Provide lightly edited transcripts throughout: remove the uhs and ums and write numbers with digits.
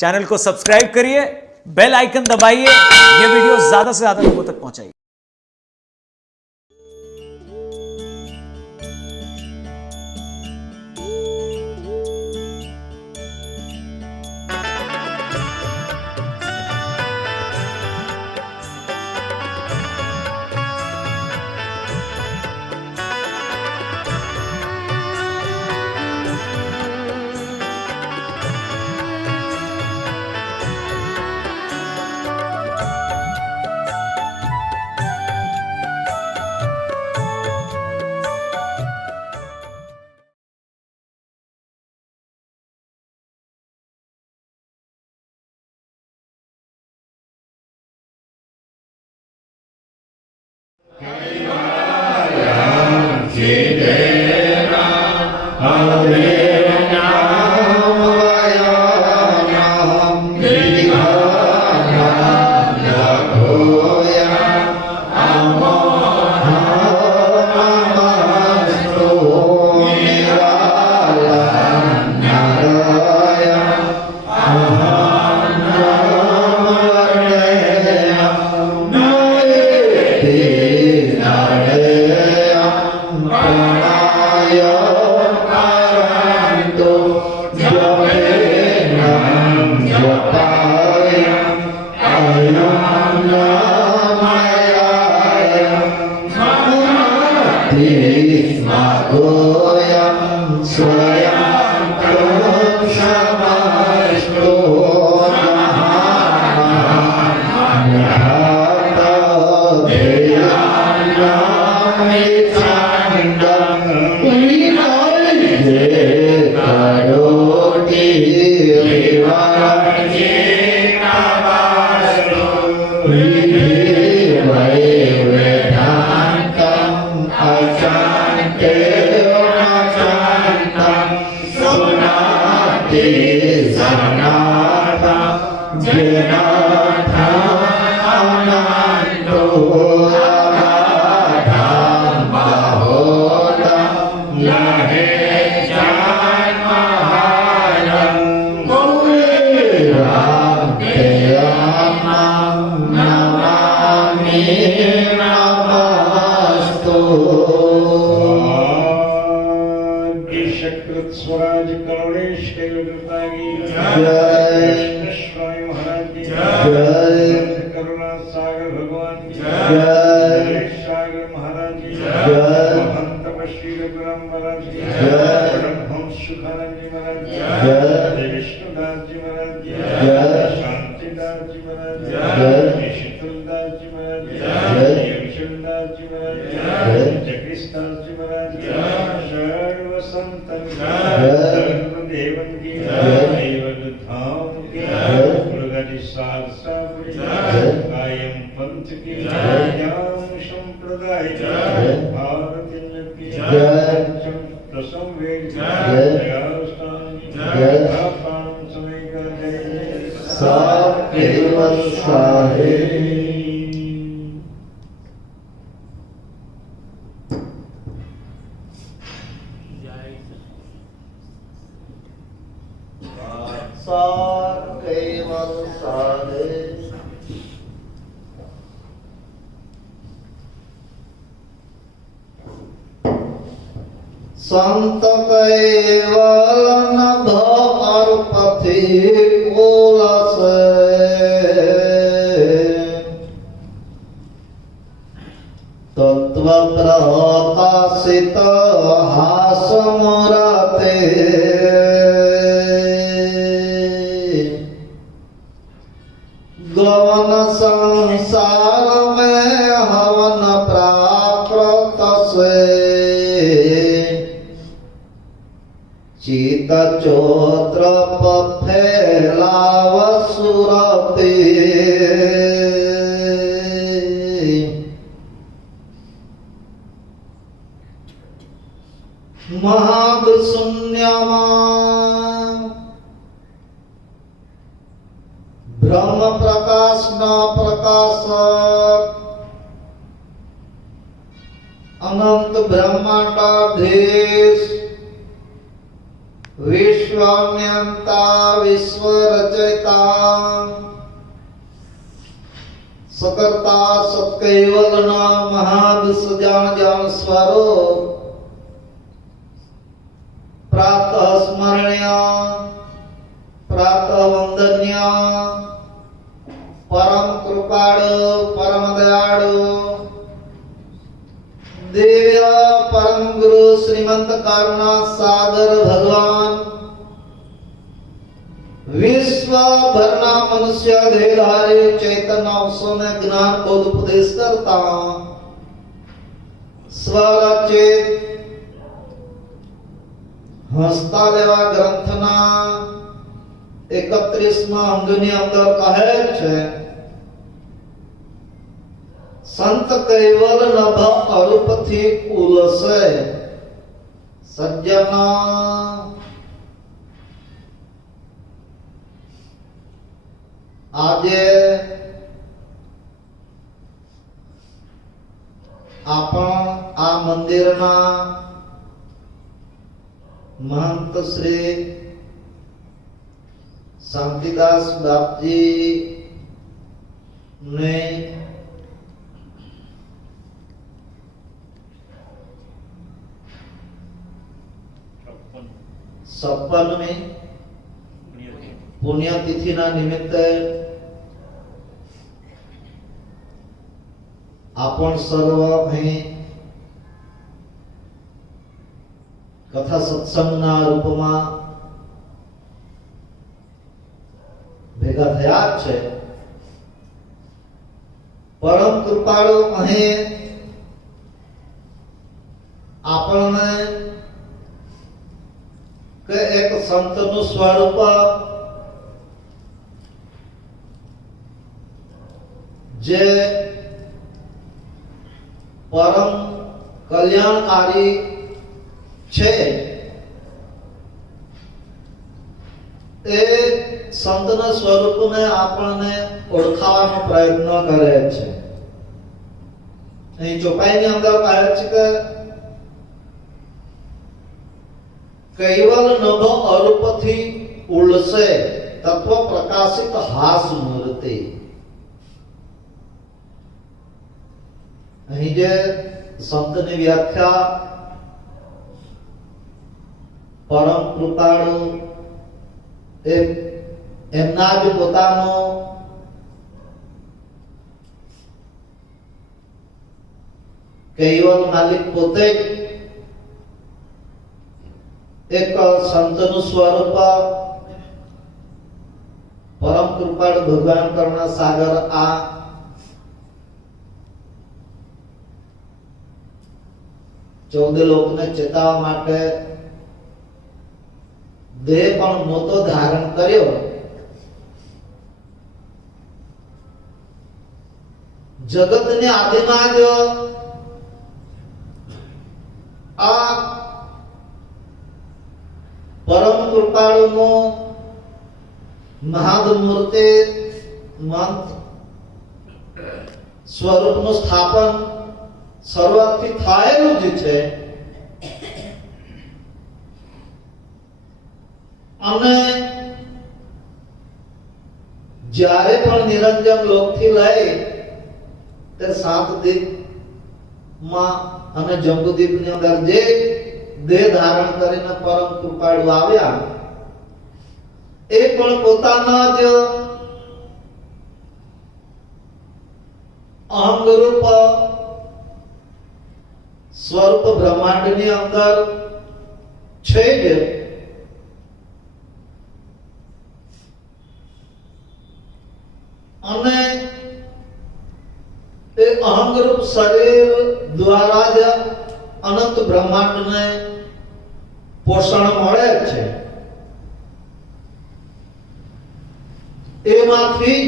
Channel को subscribe करिए, bell icon दबाइए, ये वीडियो ज्यादा से ज्यादा लोगों तक पहुंचाइए। संत कैवल नभपति कुल से तत्व प्रकाशित हास मुराते गवन संसार में हवन प्राकृत से चित चोत्र फैलाव सुरते महाशून्यमा ब्रह्म प्रकाश न प्रकाशक अनंत ब्रह्मांडाधीश विश्वम्यंता विश्वरचयिता सकर्ता सत्कैवलना महाविश्व जान जान स्वरूप प्रातः स्मरणीय प्रातः वंदनीय परम कृपाळु परम दयाळु दिव्य परम गुरु श्रीमंत करुणा सागर भगवान विश्व भरना मनुष्य देहधारी चैतन्य अवसों में ज्ञान बोध उपदेश करता स्वरचित हस्ता लेवा ग्रंथना 31 अंगनी अंदर कहे छे संत कैवल नभ अरूपथी उलसे सज्जना આજે આપણ આ મંદિરના महंत श्री शांतिदास बापजी ने सपन में पुण्यतिथि ना निमित्ते आपण सर्व અહીં कथा सत्संगना रूपમાં ભેગા થયા છે પરમ કૃપાળુ અહીં આપણને કે એક સંતનું સ્વરૂપ જે પરમ કલ્યાણકારી छे ए संतना स्वरूप ने आपने ओळखाવાનો प्रयत्न करे छे અહીં ચોપાઈની અંદર કહે છે કે કૈવલ નભ અરૂપથી ઉલસે તત્વ પ્રકાશિત હાસ મૂર્તિ અહીં જે સંતની વ્યાખ્યા परम कृपाळु एमना ज पोतानो कैवल मालिक पोते एक संतनु स्वरूप परम कृपाळु भगवान करुणा सागर आ 14 लोकने चेतावा माटे देह पण मोतो धारण कर्यो जगतने आदिमां ज आ परम कृपाळुनो महामूर्ति मंत स्वरूपનું સ્થાપન શરૂઆતથી થયેલું જ છે અને જ્યારે પણ નિરંજન લોકથી લઈ તે સાત દીપમાં અને જંબુદીપની અંદર જે દેહ ધારણ કરીને પરમ કૃપાળુ આવ્યા એ પણ પોતાના જ અહંગરૂપ સ્વરૂપ બ્રહ્માંડની અંદર છે જ અને એ અહંગરૂપ શરીર દ્વારા જ અનંત બ્રહ્માંડને પોષણ મળે છે એમાંથી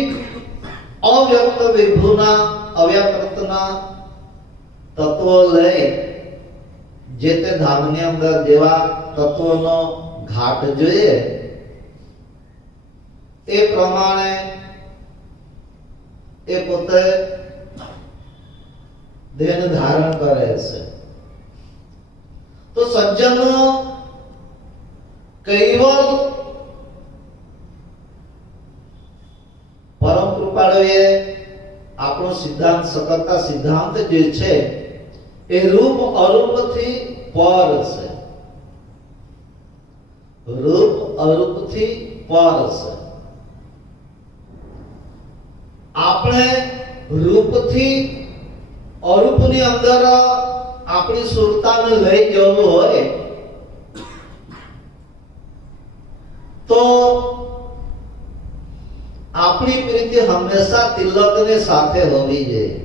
અવ્યક્ત વિભુના અવ્યાકૃતના તત્વો લઈ જે તે ધામની અંદર જેવા તત્વોનો ઘાટ જોઈએ એ પ્રમાણે એ પોતે દેહ ધારણ કરે છે તો સજ્જનો કૈવલ પરમ કૃપાળુએ આપણો સિદ્ધાંત સકળતા સિદ્ધાંત જે છે એ રૂપ અરૂપથી પર છે. રૂપ અરૂપથી પર છે. આપણે રૂપથી અરૂપની અંદર આપણી સુરતાને લઈ જવું હોય તો આપણી પ્રીતિ હંમેશા તિલકની સાથે હોવી જોઈએ.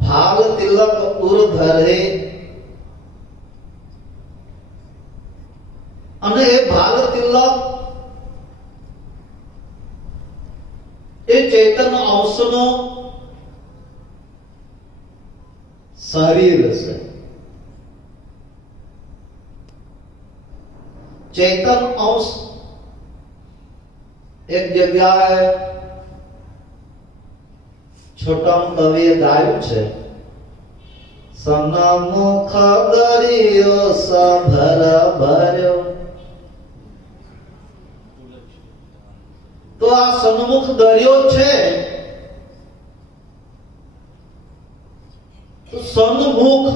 ભાવ તિલક ઉર ધરે અને એ ભાવ તિલક એ ચૈતન્ય અંશનો શરીર છે. ચૈતન્ય અંશ એક જગ્યાએ છોટા કવિએ ગાયું છે, સન્મુખ દરિયો સભર ભર્યો. તો આ સન્મુખ દરિયો છે, તો સન્મુખ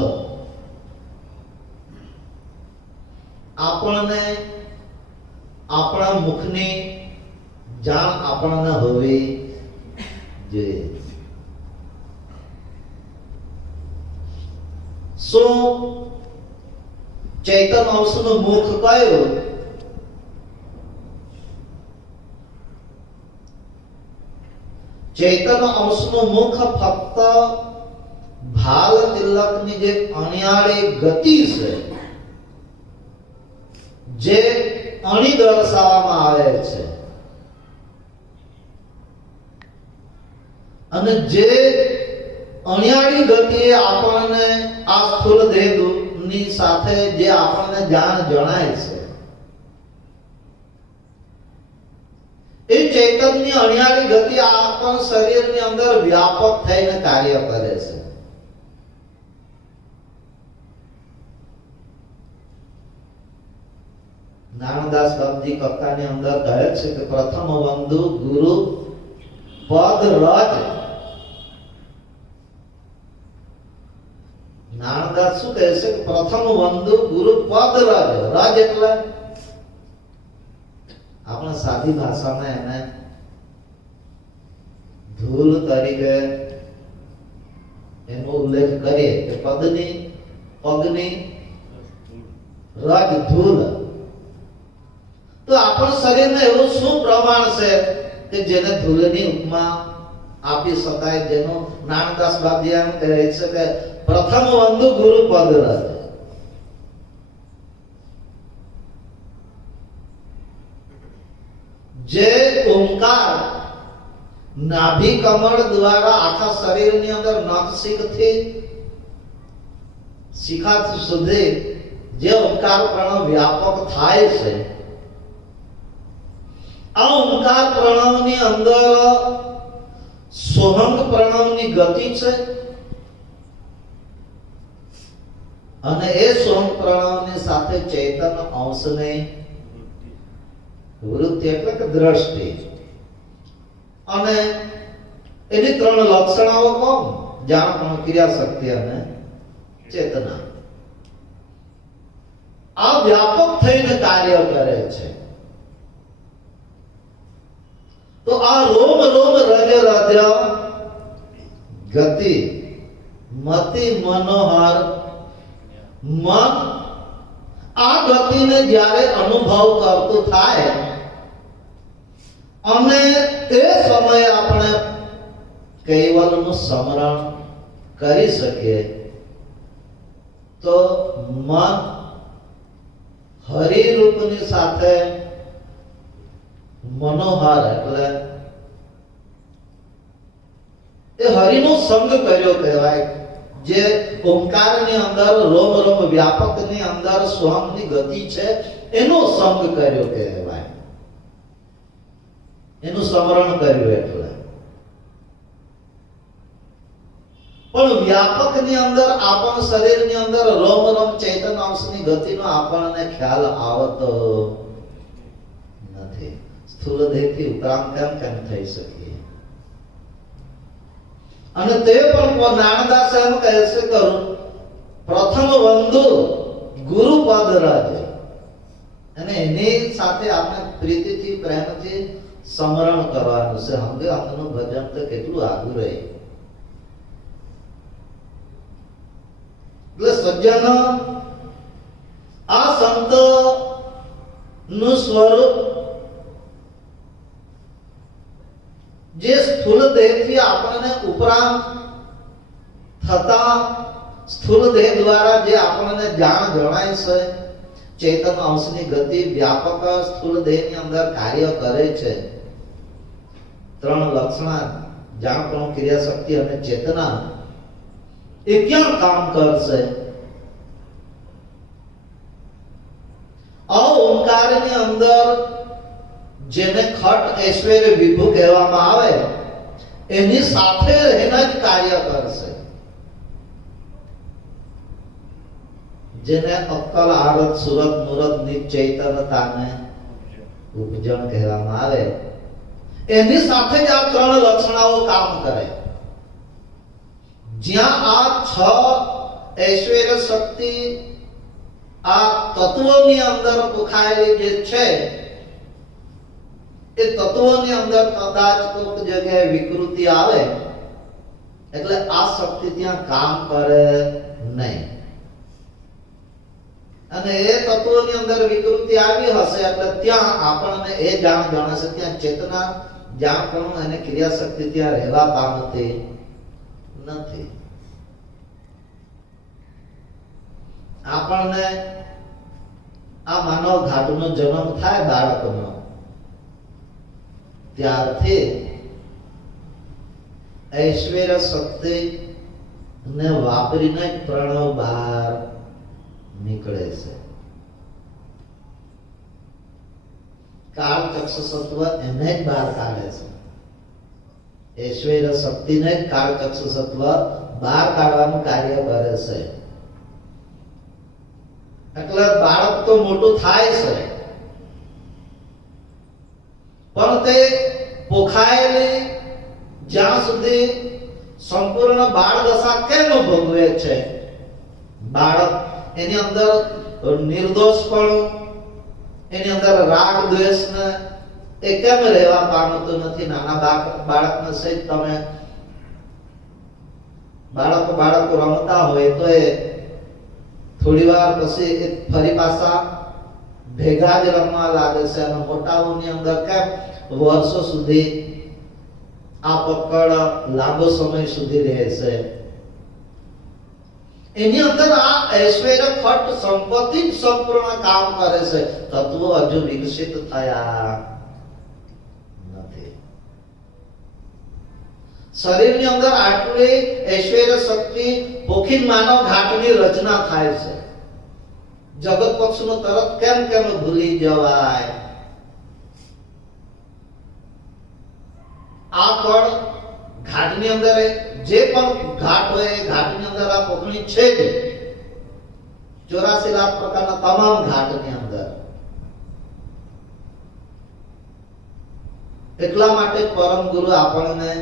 આપણને આપણા મુખની જાણ આપણને હોવી જોઈએ. શું ચૈતન્ય અંશનું મુખ કયું? ચૈતન્ય અંશનું મુખ ફક્ત ભાલ તિલકની જે અણિયાળી ગતિ છે, જે અણી દર્શાવવામાં આવે છે, અને જે અણિયાળી ગતિએ આપણને આ સ્થૂળ દેહની સાથે જે આપણને જાણ જણાય છે, એ ચૈતન્ય અણિયાળી ગતિ આપણા શરીરની અંદર વ્યાપક થઈને કાર્ય કરે છે. નાનદાસ બાપજી કક્કાની અંદર કહે છે કે પ્રથમ વંદુ ગુરુ પદ રજ. નાનદાસ શું કહે છે કે પ્રથમ વંદુ ગુરુ પદ રજ. રજ એટલે આપણે સાદી ભાષામાં એને ધૂલ તરીકે એનો ઉલ્લેખ કરીએ કે પગની રજ ધૂલ. તો આપણા શરીરને એવું શું પ્રમાણ છે કે જેને ધૂળની ઉપમા આપી શકાય, જેનો નાનદાસ બાપજી એમ કહે છે કે પ્રથમ વંદુ ગુરુ પદ રજ. જે ઓમકાર નાભી કમળ દ્વારા આખા શરીરની અંદર નખશીખથી શિખા સુધી જે ઓમકાર પ્રણવ વ્યાપક થાય છે, આ ઓમકાર પ્રણવની અંદર સોહંગ પ્રણવની ગતિ છે, અને એ સોહંગ પ્રણવની સાથે ચૈતન્ય અંશની વૃત્તિ એટલે કે દ્રષ્ટિ, અને એની ત્રણ લક્ષણાઓ કોણ? જાણ, ક્રિયા શક્તિ અને ચેતના. આ વ્યાપક થઈને કાર્ય કરે છે. તો આ રોમ રોમ રજ રજ ગતિ મતિ મનોહર મન, આ ગતિને જ્યારે અનુભવ કરતું થાય અને એ સમયે આપણે કૈવલનું સ્મરણ કરી શકીએ તો મન હરિરૂપની સાથે મનોહર એટલે એ હરિનો સંગ કર્યો કહેવાય. જે ઓમકારની અંદર રોમ રોમ વ્યાપકની અંદર સ્વંગની ગતિ છે એનો સંગ કર્યો કહેવાય, એનું સ્મરણ કર્યું. એટલે પણ વ્યાપકની અંદર આપણ શરીરની અંદર રોમ રોમ ચૈતન્ય અંશની ગતિનો આપણને ખ્યાલ આવતો નથી. સ્થૂળ દેહથી ઉપરાંત કેમ થઈ શકે? અને તે પણ નાનદાસ એમ કહે છે કે પ્રથમ બંધુ ગુરુપદ રજ, અને એની સાથે આપણે પ્રીતિથી પ્રેમથી સ્મરણ કરવાનું છે. સમજે આપણું ભજન તો કેટલું આગળ રહે. એટલે સજ્જન, આ સંત નું સ્વરૂપ જે સ્થૂળ દેહથી આપણને ઉપરાંત થતા સ્થૂળ દેહ દ્વારા જે આપણને જાણ જણાય છે, ચેતન અંશની ગતિ વ્યાપક સ્થૂળ દેહની અંદર કાર્ય કરે છે. ત્રણ લક્ષણ જાણપણું, ક્રિયાશક્તિ અને ચેતના એ ક્યાં કામ કરશે? ઓંકારની અંદર જેને ખટ ઐશ્વર્ય વિભુ કહેવામાં આવે, એની સાથે રહીને જ કાર્ય કરશે. જેને અક્કલ, આરત, સુરત, મુરત, નિચૈતનતાને ઉપજણ કહેવામાં આવે, એની સાથે જ આ ત્રણ લક્ષણાઓ કામ કરે. જ્યાં આ છ ઐશ્વર્ય શક્તિ આ તત્વોની અંદર પુખાયેલી જે છે, એ તત્વોની અંદર કદાચ કોઈક જગ્યાએ વિકૃતિ આવે એટલે આ શક્તિ ત્યાં કામ કરે નહીં. અને એ તત્વોની અંદર વિકૃતિ આવી હશે એટલે ત્યાં આપણને એ જાણ જણાશે, ત્યાં ચેતના જાણપણું અને ક્રિયાશક્તિ ત્યાં રહેવા પામતી નથી. આપણને આ માનવ ઘાટનો જન્મ થાય બાળકનો, ત્યારથી ઐશ્વર્ય શક્તિ ને વાપરીને પ્રણવ બહાર નીકળે છે. કાળ ચક્ષુસત્વ એને જ બહાર કાઢે છે. ઐશ્વર્ય શક્તિને જ કાળ ચક્ષુસત્વ બહાર કાઢવાનું કાર્ય કરે છે. એટલે બાળક તો મોટું થાય છે, પણ તે પોખાયેલી જ્યાં સુધી સંપૂર્ણ બાળ દશા કેમ ભોગવે છે? બાળક એની અંદર નિર્દોષપણું, એની અંદર રાગ દ્વેષ ને એ કેમ રહેવા પામતું નથી? નાના બાળકને સહિત તમે બાળકો રમતા હોય તો એ થોડી વાર પછી ફરી પાછા ભેગા જ રમવા લાગે છે. અને મોટાઓની અંદર કેમ વર્ષો સુધી આ પકડ લાંબો સમય સુધી રહે છે? એની અંદર આ ઐશ્વર્ય ફટ સંપત્તિ જ સંપૂર્ણ કામ કરે છે. તત્વો હજુ વિકસિત થયા નથી. શરીરની અંદર આટલી ઐશ્વર્ય શક્તિ પોખીન માનવ ઘાટની રચના થાય છે. જગત પક્ષનું તરત કેમ ભૂલી જવાય? આ કણ ઘાટની અંદર જે પણ ઘાટ હોય એ ઘાટની અંદર આ પોખણી છે જ. 84 લાખ પ્રકારના તમામ ઘાટની અંદર. એટલા માટે પરમ ગુરુ આપણને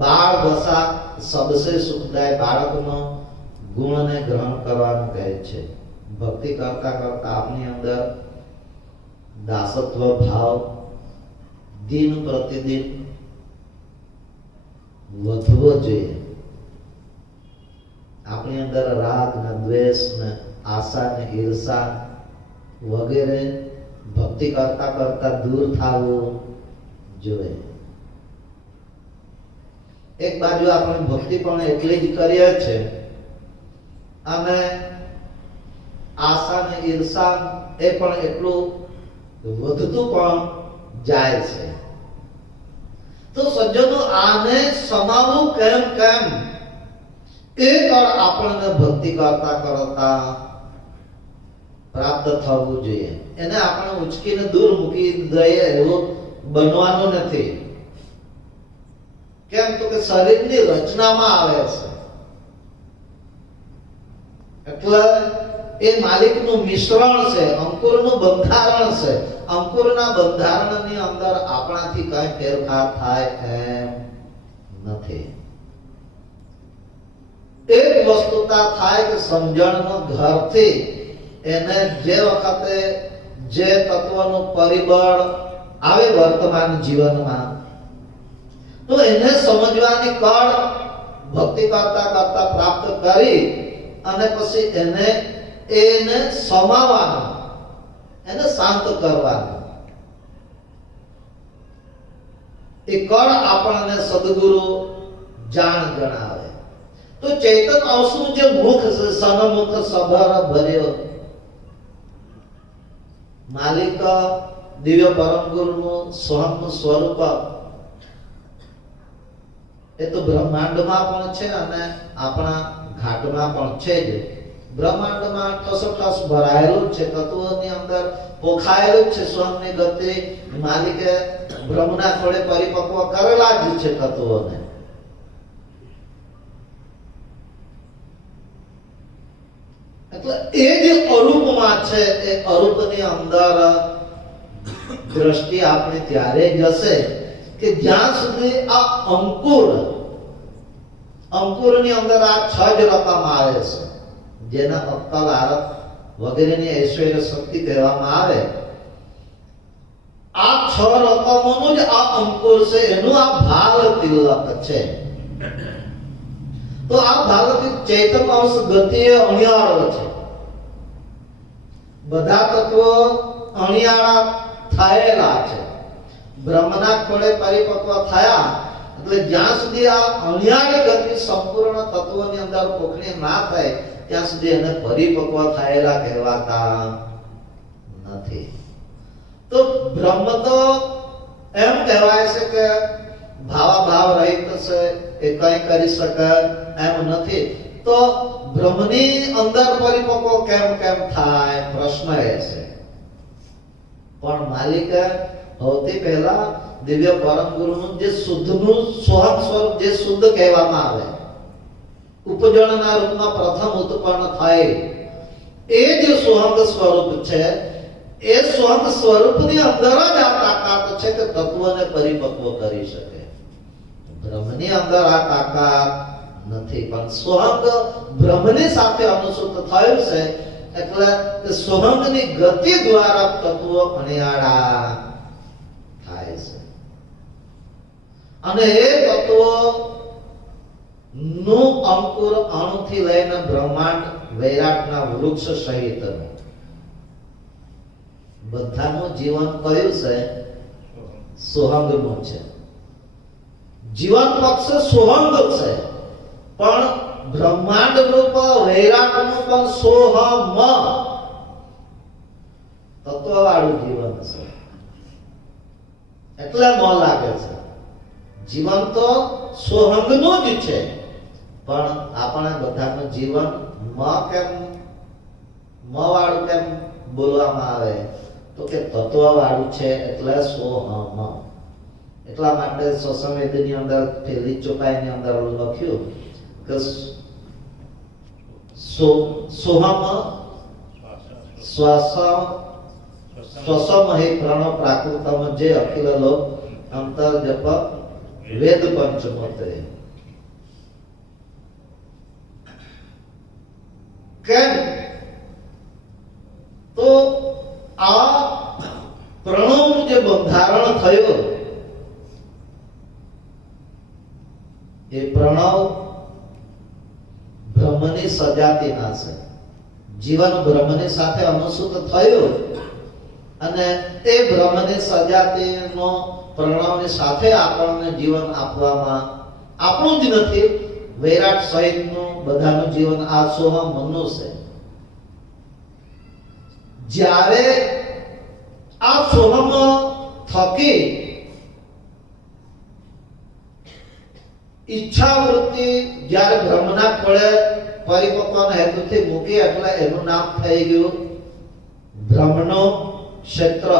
બાળ દશા સબસે સુખદાય, બાળકનો ગુણને ગ્રહણ કરવાનું કહે છે. ભક્તિ કરતા કરતા આપની અંદર દાસત્વ ભાવ દિન પ્રતિદિન વધવો જોઈએ. આપણી અંદર રાગ ને દ્વેષ ને આશા ને ઈર્ષા વગેરે ભક્તિ કરતા કરતા દૂર થવું જોઈએ. એક બાજુ આપણે ભક્તિ પણ એટલી જ કરીએ છે અને આશા ને ઈર્ષા એ પણ એટલું વધતું પણ જાય છે. તો સજ્જનો આને સમાવવું કેમ એ કળ આપણને ભક્તિ કરતા કરતા પ્રાપ્ત થવું જોઈએ. એને આપણે ઉચકીને દૂર મૂકી દઈએ એવું બનવાનું નથી કેમ તો કે શરીરની રચનામાં આવે છે. એટલે એ માલિકનું મિશ્રણ છે, અંકુરનું બંધારણ છે. અંકુરના બંધારણની અંદર આપણાથી કઈ ફેરફાર થાય એમ નથી. એક વસ્તુતા થાય કે સમજણનો ઘરથી એને જે વખતે જે તત્વનું પરિબળ આવે વર્તમાન જીવનમાં, તો એને સમજવાની કળ ભક્તિ કરતા કરતા પ્રાપ્ત કરી અને પછી એને સમાવવાનું, એને શાંત કરવાનું. એ કળ આપણને સદગુરુ જાણ જણાવે. તો ચેતન અવસનું જે મુખ છે, સન્મુખ સભર ભર્યો, માલિક દિવ્ય પરમ ગુરુનું સ્વયંનું સ્વરૂપ એ તો બ્રહ્માંડમાં પણ છે અને આપણા ઘાટમાં પણ છે જ. બ્રહ્માંડમાં ઠસઠસ ભરાયેલું છે, તત્વોની અંદર પોખાયેલું છે. સ્વયંની ગતિ માલિકે બ્રહ્મના થોડે પરિપક્વ કરેલા જ છે તત્વોને. એટલે એ જે અરૂપમાં છે, એ અરૂપની અંદર દ્રષ્ટિ આપણી ત્યારે જશે કે જ્યાં સુધી આ અંકુરની અંદર આ છ જ રકમ આવે છે, જેના અક્કલ આરત વગેરેની ઐશ્વર્ય શક્તિ કહેવામાં આવે. આ છ રકમોનું જ આ અંકુર છે, એનું આ ભાલ તિલક છે. તો આ ભાલથી ચૈતન્ય અંશ ગતિએ અણિયાળો છે. બધા તત્વો અણિયાળા થયેલા છે. બ્રહ્મના ખોળે પરિપક્વ થયા એટલે જ્યાં સુધી આ અણિયાળી ગતિ સંપૂર્ણ તત્વોની અંદર પોખરી ના થાય ત્યાં સુધી એને પરિપક્વ થયેલા કહેવાતા નથી. તો બ્રહ્મ તો એમ કહેવાય છે કે ભાવાભાવ રહિત છે, એ કઈ કરી શકે એમ નથી. તો બ્રહ્મની અંદર પરિપક્વ કેમ થાય પ્રશ્ન એ છે. પણ માલિકે સૌથી પહેલા દિવ્ય પરમ ગુરુનું જે શુદ્ધનું સ્વયં સ્વરૂપ, જે શુદ્ધ કહેવામાં આવે, ઉપજણના રૂપમાં પ્રથમ ઉત્પન્ન થાય, એ જે સ્વયં સ્વરૂપ છે, એ સ્વયં સ્વરૂપની અંદર જ આ તાકાત છે કે તત્વને પરિપક્વ કરી શકે. બ્રહ્મની અંદર આ તાકાત નથી. પણ સ્વયં બ્રહ્મની સાથે અનુસૂત થયું છે એટલે સ્વયંની ગતિ દ્વારા તત્વો અણિયાળા થાય છે. અને એ તત્વો નું અંકુર અણુથી લઈને બ્રહ્માંડ વૈરાટના વૃક્ષ સહિત બધાનું જીવન કયું છે? સોહંગનું છે. જીવન પક્ષ સોહંગ છે, પણ બ્રહ્માંડ રૂપ વૈરાટનું પણ સોહમ તત્વવાળું જીવન છે. એટલે ન લાગે છે. જીવન તો સોહંગનું જ છે, પણ આપણા બધાનું જીવન મ વાળું કેમ બોલવામાં આવે તો કે તત્વવાળું છે એટલે સોહમ. એટલા માટે સ્વસંવેદની અંદર પહેલી ચોપાઈની અંદર લખ્યું કે સોહમ સ્વસમ હે પ્રણવ પ્રાકૃતમ જે અખિલ લોક અંતર જપ વેદ પંચમોત્તરે. કેમ તો આ પ્રણવનું જે બંધારણ થયું, એ પ્રણવ બ્રહ્મની સજાતીના છે. જીવન બ્રહ્મની સાથે અનુસૂત થયું અને તે બ્રહ્મની સજાતીનો પ્રણવની સાથે આપણને જીવન આપવામાં આપણું જ નથી, વૈરાટ સહિતનું બધાનું જીવન આ સોહમ મનનું છે. જ્યારે આ સોહમ થકી ઈચ્છા વૃત્તિ જ્યારે બ્રહ્મના ખોળે પરિપક્વના હેતુથી મૂકી એટલે એનું નામ થઈ ગયું બ્રહ્મનો ક્ષેત્ર.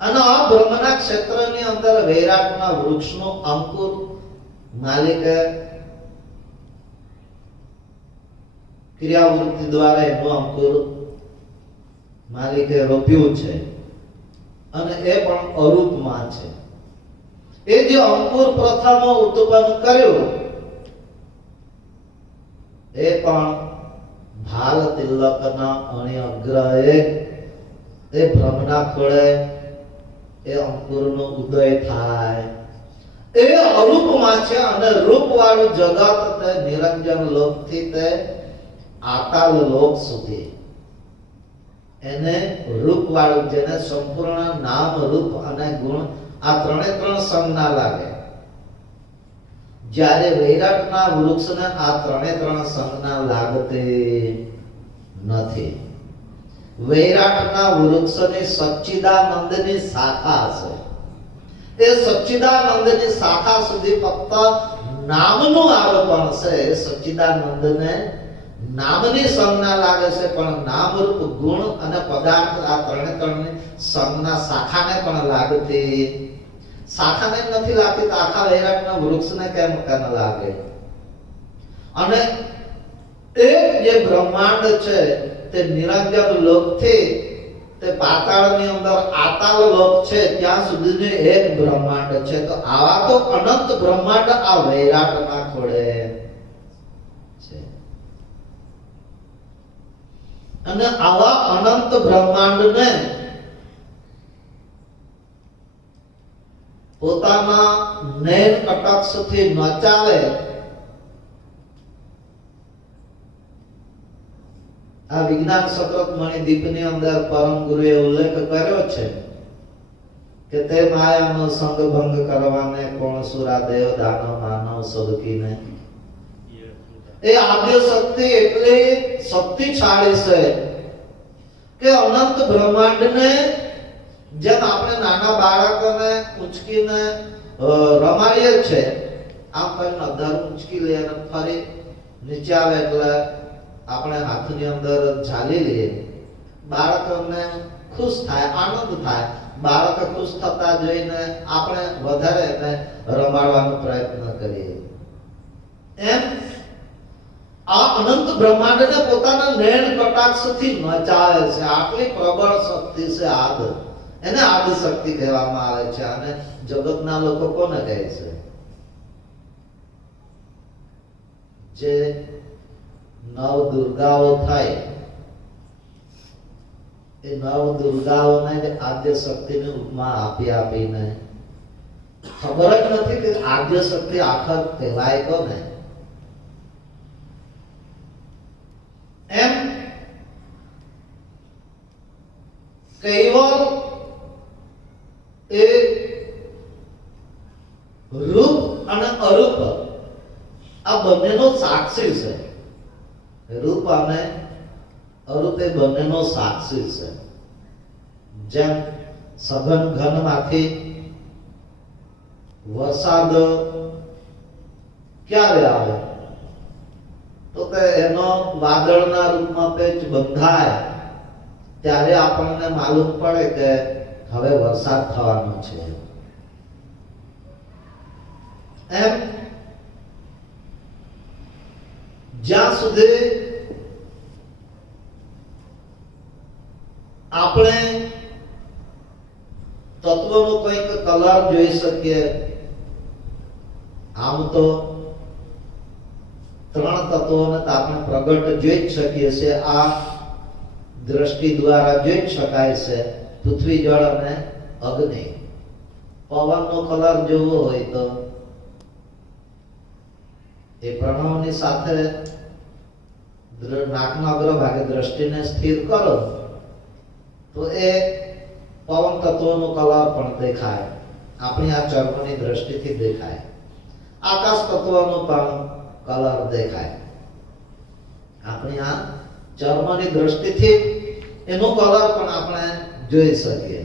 અને આ બ્રહ્મના ક્ષેત્રની અંદર વૈરાટના વૃક્ષનો અંકુર માલિકે ક્રિયાવૃત્તિ દ્વારા એનો અંકુર માલિકે રોપ્યું છે અને એ પણ અરૂપમાં છે. એ જે અંકુર પ્રથમ ઉત્પન્ન કર્યું એ પણ ભાલ તિલકના અણી અગ્રહે એ બ્રહ્મના ખોળે એ અંકુરનો ઉદય થાય. એ અરૂપમાં છે અને રૂપવાળું જગત તે નિરંજન લોકથી તે આતાલ લોક સુધી એને રૂપવાળું, જેને સંપૂર્ણ નામ, રૂપ અને ગુણ આ ત્રણ સંજ્ઞા લાગે. જ્યારે વૈરાટના વૃક્ષને આ ત્રણ સંજ્ઞા લાગતી નથી. વૈરાટના વૃક્ષની સચ્ચિદાનંદની શાખા છે. એ સચ્ચિદાનંદની શાખા સુધી ફક્ત નામનું આરોપણ છે. એ સચ્ચિદાનંદને નામની સંજ્ઞા લાગે છે, પણ નામ, રૂપ, ગુણ અને પદાર્થ આ ત્રણની સંજ્ઞા શાખાને પણ લાગતી. શાખાને નથી લાગતી તો આખા વૈરાટના વૃક્ષને કેમ લાગે? અને એક જે બ્રહ્માંડ છે તે નિરંજન લોકથી તે પાતાળની અંદર આતાલ લોક છે ત્યાં સુધીનું એક બ્રહ્માંડ છે. તો આવા તો અનંત બ્રહ્માંડ આ વૈરાટના ખોળે છે. અને આવા અનંત બ્રહ્માંડને પોતાના નયન કટાક્ષથી નચાવે આ વિજ્ઞાન સતત મણિદીપની અંદર પરમ ગુરુએ ઉલ્લેખ કર્યો છે કે તે માયાનો સંગ ભંગ કરવાને કોણ સુરા દેવ દાનવ માનવ સબકીને. એ આદ્ય શક્તિ એટલી શક્તિશાળી છે કે અનંત બ્રહ્માંડને જેમ આપણે નાના બાળકોને ઉંચકીને રમાડીએ છે, આમ કરીને અધર ઉંચકી લે અને ફરી નીચે આવે એટલે આપણે હાથની અંદર ઝાલી લઈએ. બાળકને ખુશ થાય, આનંદ થાય. બાળક ખુશ થતા જોઈને આપણે વધારે એને રમાડવાનો પ્રયત્ન કરીએ. એમ આ અનંત બ્રહ્માંડને પોતાના નયન કટાક્ષથી નચાવે છે. આટલી પ્રબળ શક્તિ છે આદ. એને આદિ શક્તિ કહેવામાં આવે છે. અને જગતના લોકો કોને કહે છે? જે નવ દુર્ગાઓ થાય એ નવ દુર્ગાઓને આદ્ય શક્તિની ઉપમા આપીને ખબર જ નથી કે આદ્ય શક્તિ આખર કહેવાય કોને. એમ કૈવલ એ રૂપ અને અરૂપ આ બંનેનો સાક્ષી છે. રૂપ અને અરૂપ એ બંનેનો સાક્ષી છે. જેમ સઘન ઘનમાંથી વરસાદ ક્યારે આવે તો કે એનો વાદળના રૂપમાં પેચ બંધાય ત્યારે આપણને માલુમ પડે કે હવે વરસાદ થવાનો છે. એમ જ્યાં સુધી આપણે તત્વનો કંઈક કલર જોઈ શકીએ, આમ તો ત્રણ તત્વોને તો આપણે પ્રગટ જોઈ જ શકીએ છીએ. આ દ્રષ્ટિ દ્વારા જોઈ શકાય છે. પૃથ્વી, જળ અને અગ્નિ. પવનનો કલર જોવો હોય તો એ પ્રણવની સાથે નાકના અગ્રભાગે દ્રષ્ટિને સ્થિર કરો તો એ પવન તત્વનો કલર પણ દેખાય. આપણી આ ચર્મની દ્રષ્ટિથી દેખાય. આકાશ તત્વનો પણ કલર દેખાય. આપણી આ ચર્મની દ્રષ્ટિથી એનો કલર પણ આપણે જોઈ શકીએ.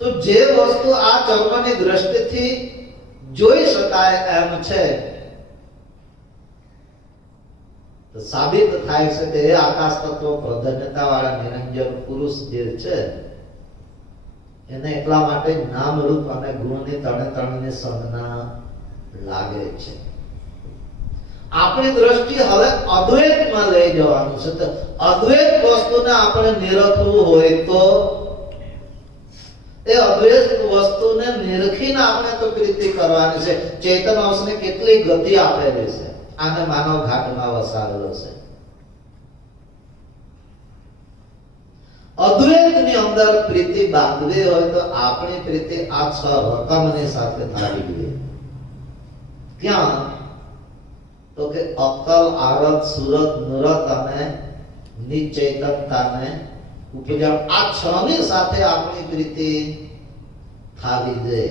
તો જે વસ્તુ આ ચર્મની દ્રષ્ટિથી જોઈ શકાય એમ છે તો સાબિત થાય છે કે એ આકાશ તત્વ પ્રધાન્યતા વાળા નિરંજન પુરુષ જે છે એને એટલા માટે નામ રૂપ અને ગુણની ત્રણની સંજ્ઞા લાગે છે. આપણી દ્રષ્ટિ હવે અદ્વૈતમાં લઈ જવાનું છે. તો અદ્વૈત વસ્તુને આપણે નિરખવું હોય તો એ અદ્વૈત વસ્તુને નિરખીને આપણે તો પ્રીતિ કરવાની છે. ચેતન અંશને કેટલી ગતિ આપેલી છે, આને માનવ ઘાટમાં વસાવેલો છે. અદ્વૈતની અંદર પ્રીતિ બાંધવી હોય તો આપણી પ્રીતિ આ છ રકમની સાથે થવી જોઈએ. ક્યાં? તો કે અક્કલ, આરત, સુરત, નુરત અને નિચેતનતાને ઉપજણ, આ છ ની સાથે આપણી પ્રીતિ થવી જોઈએ.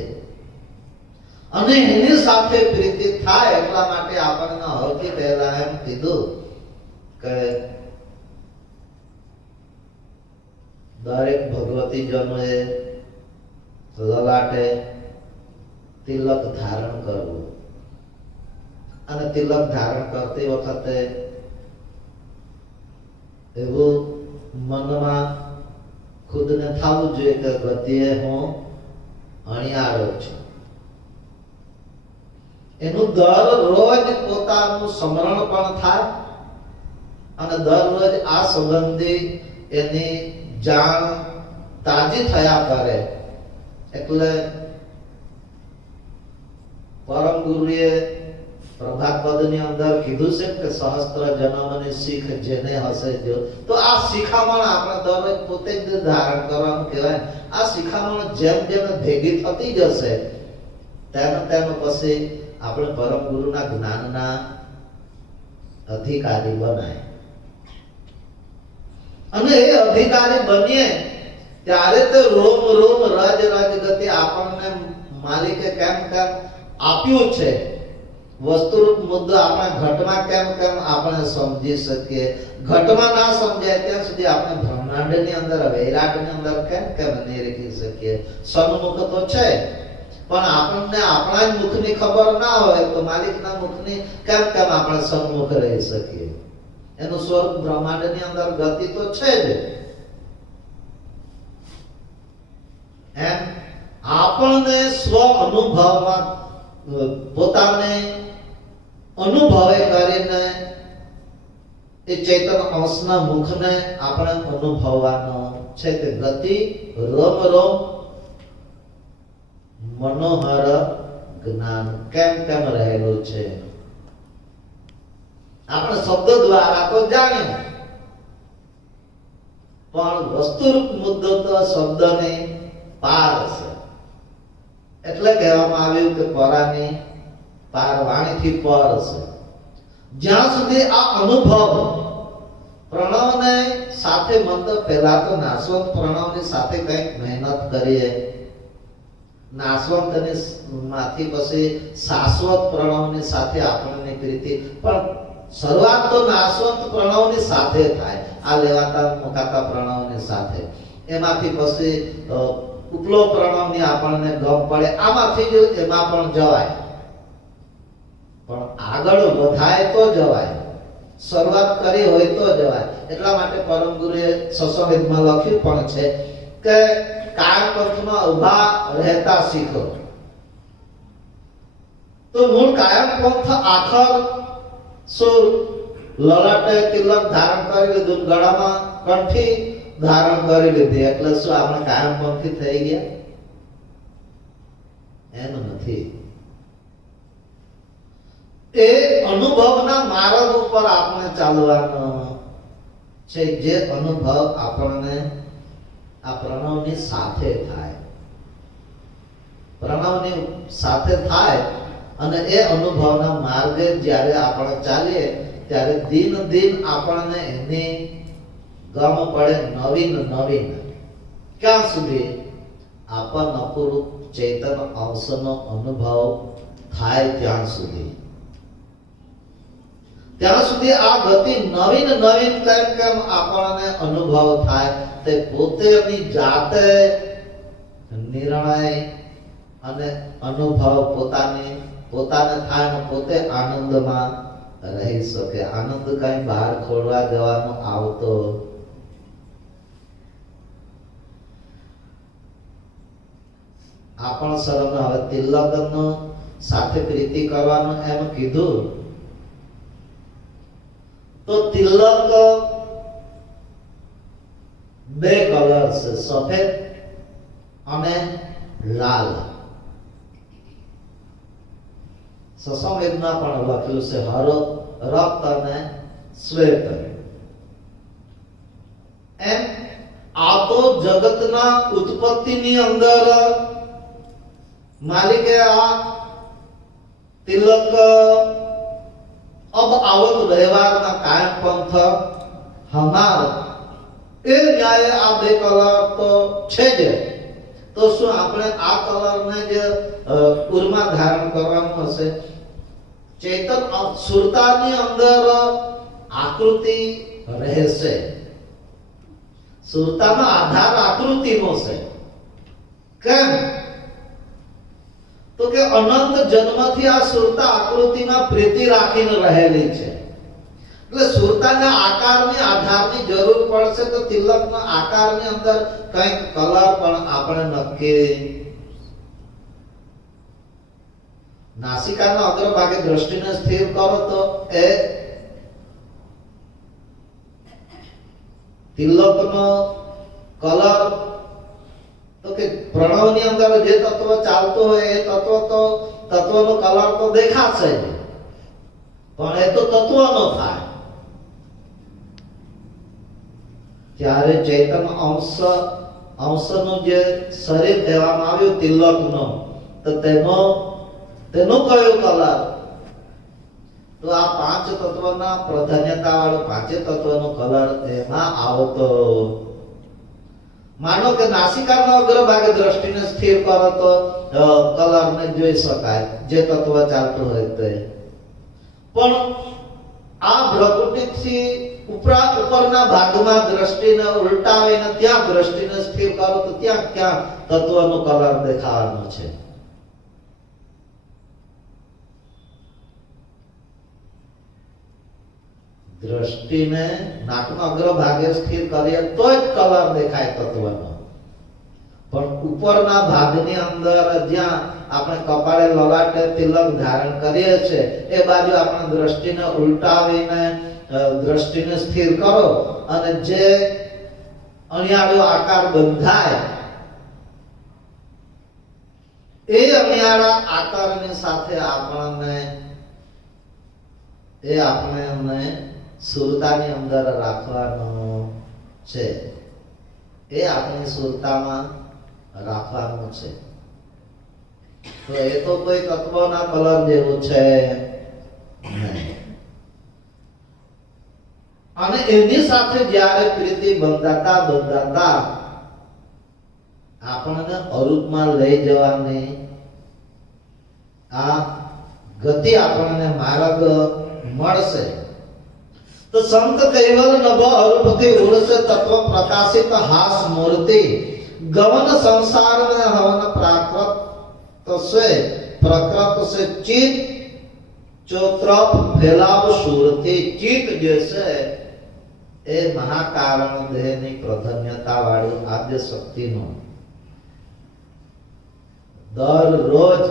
અને એની સાથે પ્રીતિ થાય એટલા માટે આપણને હરખી પહેલા એમ કીધું કે દરેક ભગવતી જનોએ લલાટે તિલક ધારણ કરવું, અને તિલક ધારણ કરતી વખતે એવું મનમાં ખુદને થવું જોઈએ કે ગતિએ હું અણિયાળો છું. એનું દરરોજ પોતાનું સ્મરણ પણ થાય અને દરરોજ આ સંબંધી એની જાણ તાજી થયા કરે. એટલે પરમ ગુરુએ પ્રભાત પદની અંદર કીધું છે કે સહસ્ત્ર જન્મની શીખ જેને હશે જો. તો આ શિખામણ આપણે દરરોજ પોતે જ ધારણ કરવાનું કહેવાય. આ શિખામણ જેમ જેમ ભેગી થતી જશે તેમ તેમ પછી આપણે પરમ ગુરુના જ્ઞાનના અધિકારી બનાય. અને એ અધિકારી બનીએ ત્યારે તો રોમ રોમ રજ રજ ગતિ આપણને માલિકે કેમ કેમ આપ્યું છે. વસ્તુરૂપ મુદ્દો આપણા ઘટમાં કેમ કેમ આપણે સમજી શકીએ. ઘટમાં ના સમજાય ત્યાં સુધી આપણે બ્રહ્માંડની અંદર, વૈરાટની અંદર કેમ કેમ નિરખી શકીએ. સન્મુખ તો છે પણ આપણને આપણા જ મુખની ખબર ના હોય તો માલિકના મુખની કેમ કેમ આપણે સન્મુખ રહી શકીએ. એનું સ્વરૂપ બ્રહ્માંડની અંદર ગતિ તો છે જ. એમ આપણને સ્વ અનુભવમાં પોતાને અનુભવે કરીને એ ચેતન અંશના મુખને આપણે અનુભવવાનો છે કે ગતિ રોમ રોમ મનોહર જ્ઞાન કેમ કેમ રહેલું છે. આપણે શબ્દ દ્વારા તો જાણ્યું પણ વસ્તુરૂપ મુદ્દો તો શબ્દને પાર છે. એટલે કહેવામાં આવ્યું કે પરાની પાર, વાણીથી પર છે. જ્યાં સુધી આ અનુભવ પ્રણવને સાથે મંદ, પહેલા તો નાશવંત પ્રણવની સાથે કંઈક મહેનત કરીએ. નાશવંતની માંથી પછી શાશ્વત પ્રણવની સાથે આપણને પ્રીતિ. પણ શરૂઆત તો નાશવંત પ્રણવની સાથે થાય, આ લેવાતા મુકાતા પ્રણવની સાથે. એમાંથી પછી ઉપલો પ્રણવની આપણને ગમ પડે, આમાંથી જ એમાં પણ જવાય. પણ આગળ વધાય તો જવાય, શરૂઆત કરી હોય તો જવાય. એટલા માટે પરમ ગુરુએ સત્સંગમાં લખ્યું પણ છે કે કાયમ પંથમાં ઉભા રહેતા શીખો. તો મૂળ કાયમ પંથ આખર સુર લલાટે તિલક ધારણ કરી લીધું, ગળામાં કંઠી ધારણ કરી લીધી એટલે શું આપણે કાયમ પંથી થઈ ગયા? એમ નથી. એ અનુભવના માર્ગ ઉપર આપણે ચાલવાનો છે. જે અનુભવ આપણને આ પ્રણવની સાથે થાય, પ્રણવની સાથે થાય અને એ અનુભવના માર્ગે જ્યારે આપણે ચાલીએ ત્યારે દિન દિન આપણને એની ગમ પડે નવીન નવીન. ક્યાં સુધી? આપણ અપૂર્વ ચેતન અંશનો અનુભવ થાય ત્યાં સુધી. ત્યાં સુધી આ ગતિ નવીન નવીન કેમ કેમ આપણને અનુભવ થાય તે પોતેની જાતે નિર્ણય અને અનુભવ પોતાને થાય અને પોતે આનંદમાં રહી શકે. આનંદ કઈ બહાર ખોલવા જવાનો આવતો. આપણ સરને હવે તિલકનો સાથે પ્રીતિ કરવાનું એમ કીધું તો તિલક બે કલર છે, સફેદ અને લાલ. સસંવેદમાં પણ લખ્યું છે હરો રક્ત અને શ્વેત. એમ આ તો જગતના ઉત્પત્તિની અંદર માલિકે આ તિલક अब आवत व्यवहाરના કાયમ પંથ હમાર એ ન્યાય આ બે કલર તો છે જ. તો શું આપણે આ કલરને જે ઉર્મા ધારણ કરવાનું હશે? ચેતન સુરતાની અંદર આકૃતિ રહેશે. સુરતામાં આધાર આકૃતિનો છે. કેમ? તો કે અનંત જન્મથી આ સુરતા આકૃતિમાં પ્રીતિ રાખીને રહેલી છે. એટલે સુરતાના આકારની આધારની જરૂર પડશે તો તિલકના આકારની અંદર કંઈક કલર પણ આપણે નક્કી. નાસિકાના અગ્રભાગે દ્રષ્ટિને સ્થિર કરો તો એ તિલકનો કલર તો કે પ્રણવની અંદર જે તત્વ ચાલતો હોય એ તત્વનો કલર તો દેખાશે જ, પણ એ તો તત્વનો થાય. ત્યારે ચેતન અંશનું જે શરીર કહેવામાં આવ્યું તિલકનો, તો તેનો કયો કલર? તો આ પાંચ તત્વના પ્રાધાન્યતા વાળો પાંચે તત્વનો કલર એમાં આવતો. માનો કે નાસિકાના અગ્રભાગે દ્રષ્ટિને સ્થિર કરો તો કલરને જોઈ શકાય, જે તત્વ ચાલતું હોય તે. પણ આ ભ્રુકુટીથી ઉપરના ભાગમાં દ્રષ્ટિને ઉલટાવીને ત્યાં દ્રષ્ટિને સ્થિર કરો તો ત્યાં ક્યાં તત્વનો કલર દેખાવાનો છે? દ્રષ્ટિને નાકના અગ્રભાગે સ્થિર કરીએ તો જ કલર દેખાય તત્વનો. પણ ઉપરના ભાગની અંદર જ્યાં આપણે કપાળે લલાટે તિલક ધારણ કરીએ છીએ એ બાજુ આપણે દ્રષ્ટિને ઉલટાવીને દ્રષ્ટિને સ્થિર કરો અને જે અણિયાળો આકાર બંધાય એ અણિયાળા આકારની સાથે આપણે સુરતાની અંદર રાખવાનો છે. એ આપણી સુરતામાં રાખવાનું છે. તો એ તો કોઈ તત્વના કલર જેવું છે નહીં. અને એની સાથે જ્યારે પ્રીતિ બંધાતા આપણને અરૂપમાં લઈ જવાની આ ગતિ આપણને માર્ગ મળશે. તો સંત કૈવલ નભ અરૂપથી ઉડશે તત્વ પ્રકાશિત હાસ મૂર્તિ ગવન સંસાર में हवन प्राकृत से चित चौतरफ फैलाव सुरती. चित जैसे એ મહાકારણ દેહની પ્રધાન્યતા વાળી આદ્ય શક્તિનો દરરોજ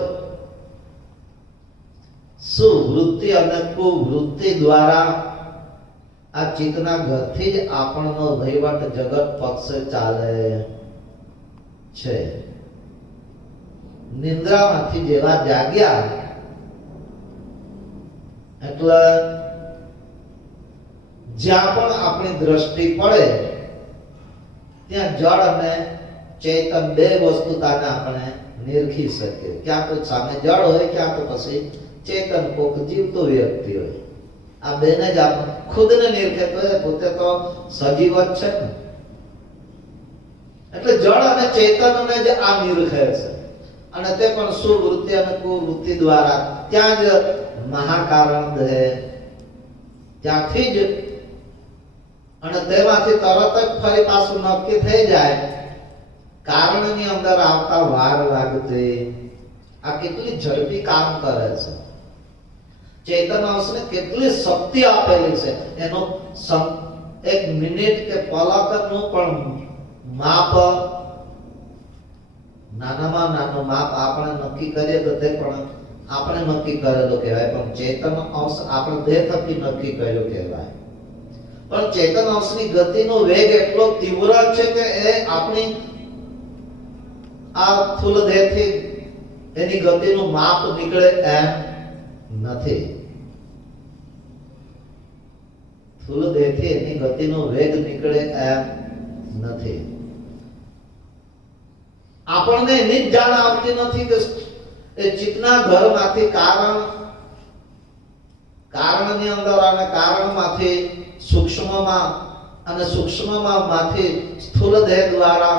સુવૃત્તિ અને કુવૃત્તિ દ્વારા આ ચિત્તના ઘરથી જ આપણનો વહીવટ જગત પક્ષે ચાલે છે. નિંદ્રામાંથી જેવા જાગ્યા એટલે જ્યાં પણ આપણી દ્રષ્ટિ પડે ત્યાં જળ અને ચેતન બે વસ્તુતાને આપણે નિરખી શકીએ. ક્યાં તો સામે જળ હોય, ક્યાં તો પછી ચેતન કોક જીવતો વ્યક્તિ હોય. આ બેને જ આપણે ખુદને નિરખે તો એ પોતે તો સજીવ જ છે ને. એટલે જળ અને ચેતનને જ આ નિરખે છે અને તે પણ સુવૃત્તિ અને કુવૃત્તિ દ્વારા. ત્યાં જ મહાકારણ દેહ ત્યાંથી જ અને તેમાંથી તરત જ ફરી પાછું નક્કી થઈ જાય. કારણની અંદર આવતા વાર લાગતી. આ કેટલી ઝડપી કામ કરે છે. ચેતન અંશને કેટલી શક્તિ આપેલી છે. એનો એક મિનિટ કે પલકનું પણ માપ નાનામાં નાનું માપ આપણે નક્કી કરીએ તો તે પણ આપણે નક્કી કરેલું કહેવાય, પણ ચેતન અંશ આપણે દેહ થકી નક્કી કર્યું કહેવાય. પણ ચેતન અંશની ગતિનો વેગ એટલો તીવ્ર છે કે એ આપણી આ સ્થૂલ દેહથી એની ગતિનું માપ નીકળે એમ નથી. સ્થૂલ દેહથી એની ગતિનો વેગ નીકળે એમ નથી. આપણને એની જ જાણ આવતી નથી કે એ ચિત્તના ઘરમાંથી કારણની અંદર અને કારણમાંથી સૂક્ષ્મમાં અને સૂક્ષ્મમાં માંથી સ્થૂલ દેહ દ્વારા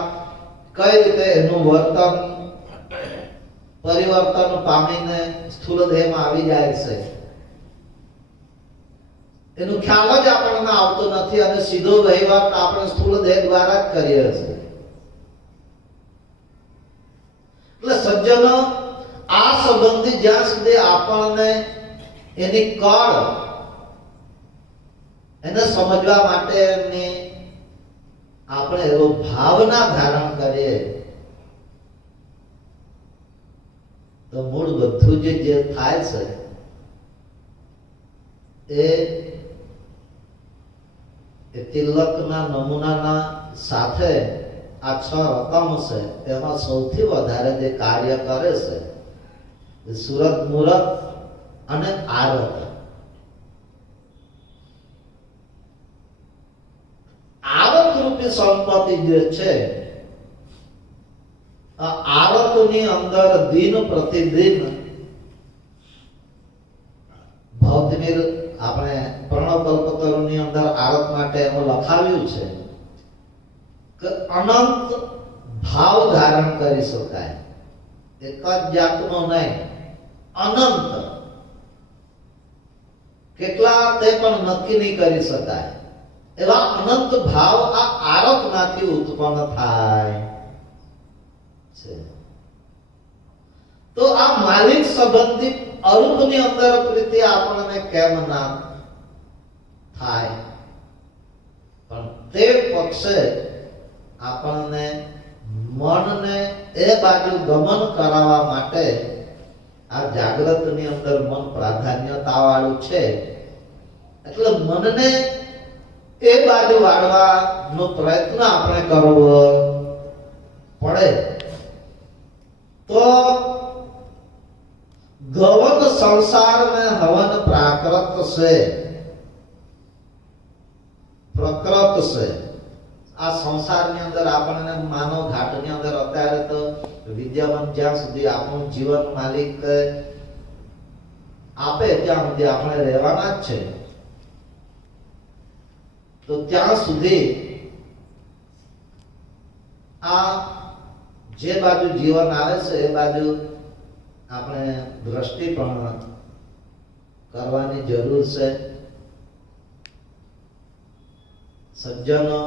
કઈ રીતે એનું વર્તન પરિવર્તન પામીને સ્થૂલ દેહમાં આવી જાય છે એનું ખ્યાલ જ આપણને આવતો નથી, અને સીધો વહીવટ આપણે સ્થૂળ દેહ દ્વારા જ કરીએ છીએ. એટલે સજ્જનો, આ સંબંધી જ્યાં સુધી આપણને એની કળ એને સમજવા માટેની આપણે એવો ભાવના ધારણ કરીએ તો મૂળ બધું જે થાય છે એ તિલકના નમૂનાના સાથે આ 6 રકમ છે એમાં સૌથી વધારે જે કાર્ય કરે છે એ સુરત મુરત અને આરત. આરત રૂપી સંપત્તિ જે છે, આ આરતની અંદર દિન પ્રતિદિન ભૌતિક આપણે પ્રણવ કલ્પતરુની અંદર આરત માટે એમાં લખાવ્યું છે કે અનંત ભાવ ધારણ કરી શકાય. એક જ જાતનો નહીં, અનંત કેટલા તે પણ નક્કી નહીં કરી શકાય એવા અનંત ભાવ આ આરતમાંથી ઉત્પન્ન થાય છે. તો આ માલિક સંબંધી અરૂપની અંદર પ્રીતિ આપણને કેમ ના થાય? પણ તે પક્ષે આપણને મનને એ બાજુ ગમન કરાવવા માટે આ જાગ્રતની અંદર મન પ્રાધાન્યતા વાળું છે, એટલે મનને એ બાજુ વાળવાનો પ્રયત્ન આપણે કરવો પડે. તો ગવન સંસાર में हवन प्राकृत से પ્રકૃત છે. આ સંસારની અંદર આપણને માનવ ઘાટની અંદર અત્યારે તો વિદ્યાવાન જ્યાં સુધી આપણું જીવન માલિક આપે ત્યાં સુધી આપણે રહેવાના જ છે. તો ત્યાં સુધી આ જે બાજુ જીવન આવે છે એ બાજુ આપણે દ્રષ્ટિ પણ કરવાની જરૂર છે. સજ્જનો,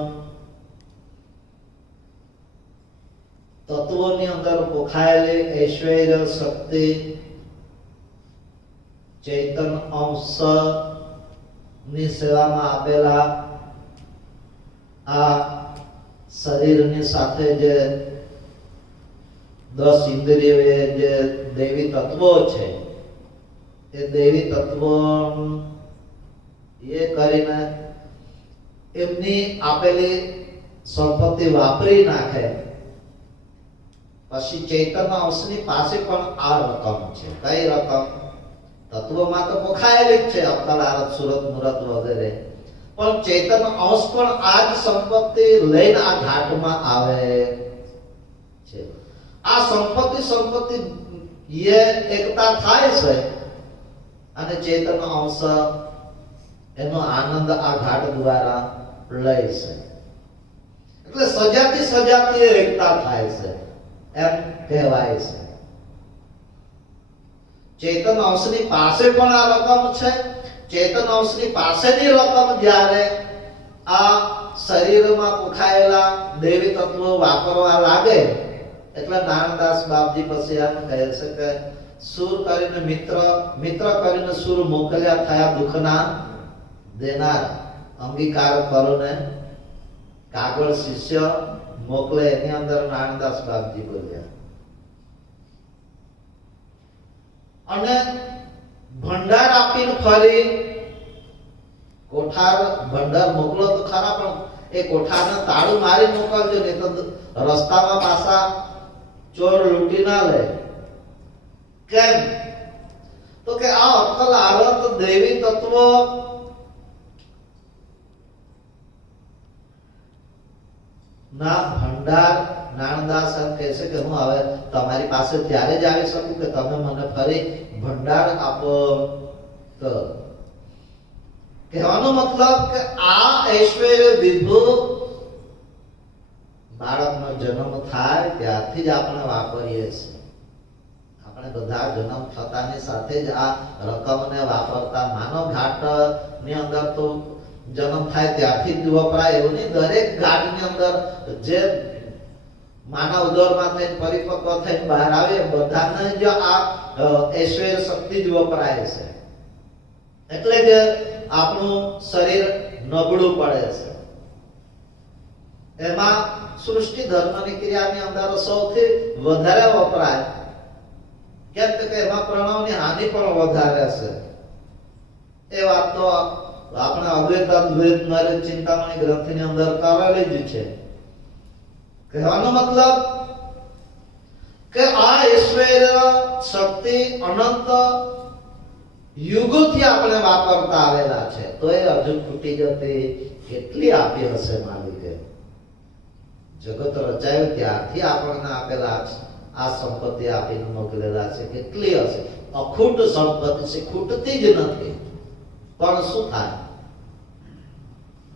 તત્વોની અંદર પોખાયેલી ઐશ્વર્ય શક્તિ ચૈતન અંશ ની સેવામાં આપેલા આ શરીરની સાથે જે 10 ઇન્દ્રિયો જે દેવી તત્વો છે એ દેવી તત્વો એ કરીને એમની આપેલી સંપત્તિ વાપરી નાખે પછી ચૈતન્ય અંશની પાસે પણ આ રકમ છે. કઈ રકમ? તત્વમાં તો પોખાયેલી જ છે, અક્કલ, આરત, સુરત, મુરત વગેરે, પણ ચૈતન્ય અંશ પણ આ જ સંપત્તિ લઈને આ ઘાટમાં આવે છે. આ સંપત્તિ એ એકતા થાય છે અને ચેતન અંશ એનો આનંદ આ ઘાટ દ્વારા લે છે. એટલે સજાતી એકતા થાય છે એમ કહેવાય છે. ચેતન અંશની પાસે પણ આ રકમ છે. ચેતન અંશની પાસેની રકમ જ્યારે આ શરીરમાં પોખાયેલા દેવી તત્વો વાપરવા લાગે એટલે નાનદાસ બાપજી પછી એમ કહે છે કે સુર કરીને મિત્ર કરીને સુર મોકલ્યા થયા દુઃખના દેનાર. અંગીકાર કરો ને કાગળ શિષ્ય મોકલે એની અંદર નાનદાસ બાપજી બોલ્યા અને ભંડાર આપીને ફરી કોઠાર ભંડાર મોકલો તો ખરા, પણ એ કોઠારને તાળું મારી મોકલજો, નહીં તો રસ્તામાં પાછા ચોર લૂંટી ના લે. કેમ? તો કે આ અક્કલ આરત દેવી તત્વ ના ભંડાર નાનદાસ એમ કહે છે કે હું હવે તમારી પાસે ત્યારે જ આવી શકું કે તમે મને ફરી ભંડાર આપો. તો કહેવાનો મતલબ કે આ ઐશ્વર્ય વિભુ બાળકનો જન્મ થાય ત્યારથી જ આપણે વાપરીએ છીએ. આપણે બધા જન્મ થતાની સાથે જ આ રકમને વાપરતા. માનવ ઘાટ ની અંદર તો જન્મ થાય ત્યારથી જ વપરાય એવું નહીં. દરેક ઘાટની અંદર જે માનવ ઉદરમાં થઈને પરિપક્વ થઈને બહાર આવે બધાને જ આ ઐશ્વર્ય શક્તિ જ વપરાય છે. એટલે જ આપણું શરીર નબળું પડે છે. એમાં સૃષ્ટિ ધર્મની ક્રિયાની અંદર સૌથી વધારે વપરાય. કેમ કે એમાં પ્રણવની હાનિ પણ વધારે છે. એ વાત તો આપણે અદ્વૈત અદ્વૈત નરેશ ચિંતામણી ગ્રંથની અંદર કરેલી જ છે. કહેવાનો મતલબ કે આ ઐશ્વર્ય શક્તિ અનંત યુગોથી આપણે વાપરતા આવેલા છે, તો એ હજુ ખૂટી જતી કેટલી આપી હશે માલિકે. જગત રચાયું ત્યારથી આપણને આપેલા આ સંપત્તિ આપીને મોકલેલા છે. કેટલી હશે? અખૂટ સંપત્તિ છે, ખૂટતી જ નથી. પણ શું થાય